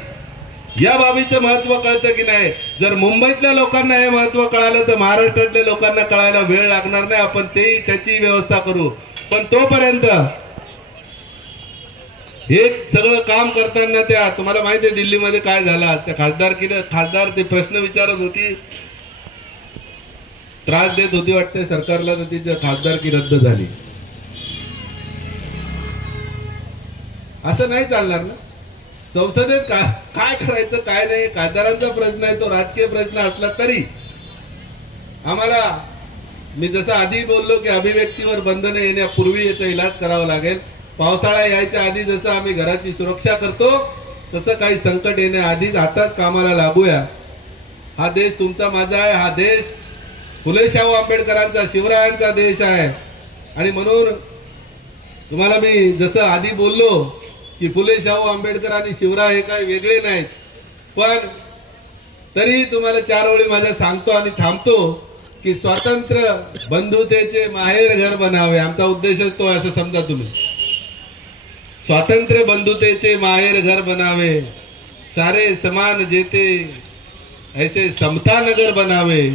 या बाबीचं महत्व कळतं की नाही. जर मुंबईतल्या लोकांना हे महत्व कळालं तर महाराष्ट्रातल्या लोकांना कळायला वेळ लागणार नाही, आपण तेही त्याची व्यवस्था करू. पण तोपर्यंत हे सगळं काम करताना त्या तुम्हाला माहिती आहे दिल्लीमध्ये काय झालं, त्या खासदार ते प्रश्न विचारत होती, त्रास देत होती वाटते सरकारला, तर तिची खासदारकी रद्द झाली. असं नाही चालणार ना. संसदेत काय करायचं काय नाही खासदारांचा प्रश्न आहे, तो राजकीय प्रश्न असला तरी आम्हाला, मी जसं आधी बोललो की अभिव्यक्तीवर बंधन येण्यापूर्वी याचा इलाज करावा लागेल. पावसाळा यायच्या आधी जसं आम्ही घराची सुरक्षा करतो तसं काही संकट येण्याआधीच आताच कामाला लागूया. हा देश तुमचा माझा आहे, हा देश फुले शाहू आंबेडकरांचा शिवरायांचा देश आहे. आणि म्हणून तुम्हाला मी जसं आधी बोललो की फुले शाहू आंबेडकर आणि शिवराय हे काही वेगळे नाहीत, पण तरी तुम्हाला 4 ओळी माझ्या सांगतो आणि थांबतो की स्वातंत्र्य बंधुतेचे माहेर घर बनावे, आमचा उद्देशच तो, असं समजा तुम्ही. स्वातंत्र्य बंधुतेचे माहेर घर बनावे, सारे समान जेते ऐसे समता नगर बनावे,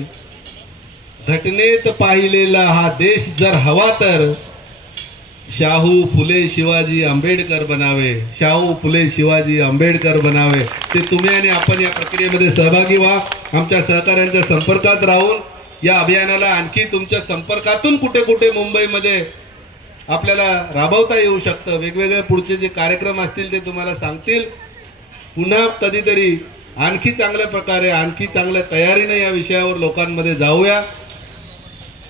घटनेत पाहिलेला हा देश जर हवा तर शाहू फुले शिवाजी आंबेडकर बनावे, शाहू फुले शिवाजी आंबेडकर बनावे. ते तुम्ही आणि आपण या प्रक्रियेमध्ये सहभागी व्हा, आमच्या सहकाऱ्यांच्या संपर्कात राहून या अभियानाला आणखी तुमच्या संपर्कातून कुठे कुठे मुंबईमध्ये आपल्याला राबवता येऊ शकतं. वेगवेगळे पुढचे जे कार्यक्रम असतील ते तुम्हाला सांगतील. पुन्हा कधीतरी आणखी चांगल्या प्रकारे, आणखी चांगल्या तयारीने या विषयावर लोकांमध्ये जाऊया.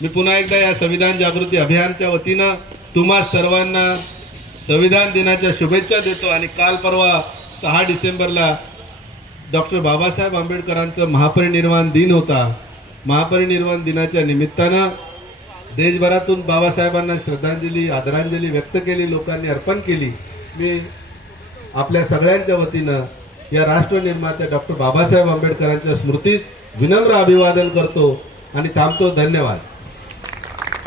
मी पुन्हा एकदा या संविधान जागृती अभियानच्या वतीनं तुम्हा सर्वांना संविधान दिनाच्या शुभेच्छा देतो. आणि काल परवा 6 डिसेंबरला डॉक्टर बाबासाहेब आंबेडकरांचं महापरिनिर्वाण दिन होता. महापरिनिर्वाण दिनाच्या निमित्तानं देशभरातून बाबासाहेबांना श्रद्धांजली, आदरांजली व्यक्त केली, लोकांनी अर्पण केली. मी आपल्या सगळ्यांच्या वतीनं या राष्ट्रनिर्मात्या डॉक्टर बाबासाहेब आंबेडकरांच्या स्मृतीस विनम्र अभिवादन करतो आणि थांबतो. धन्यवाद.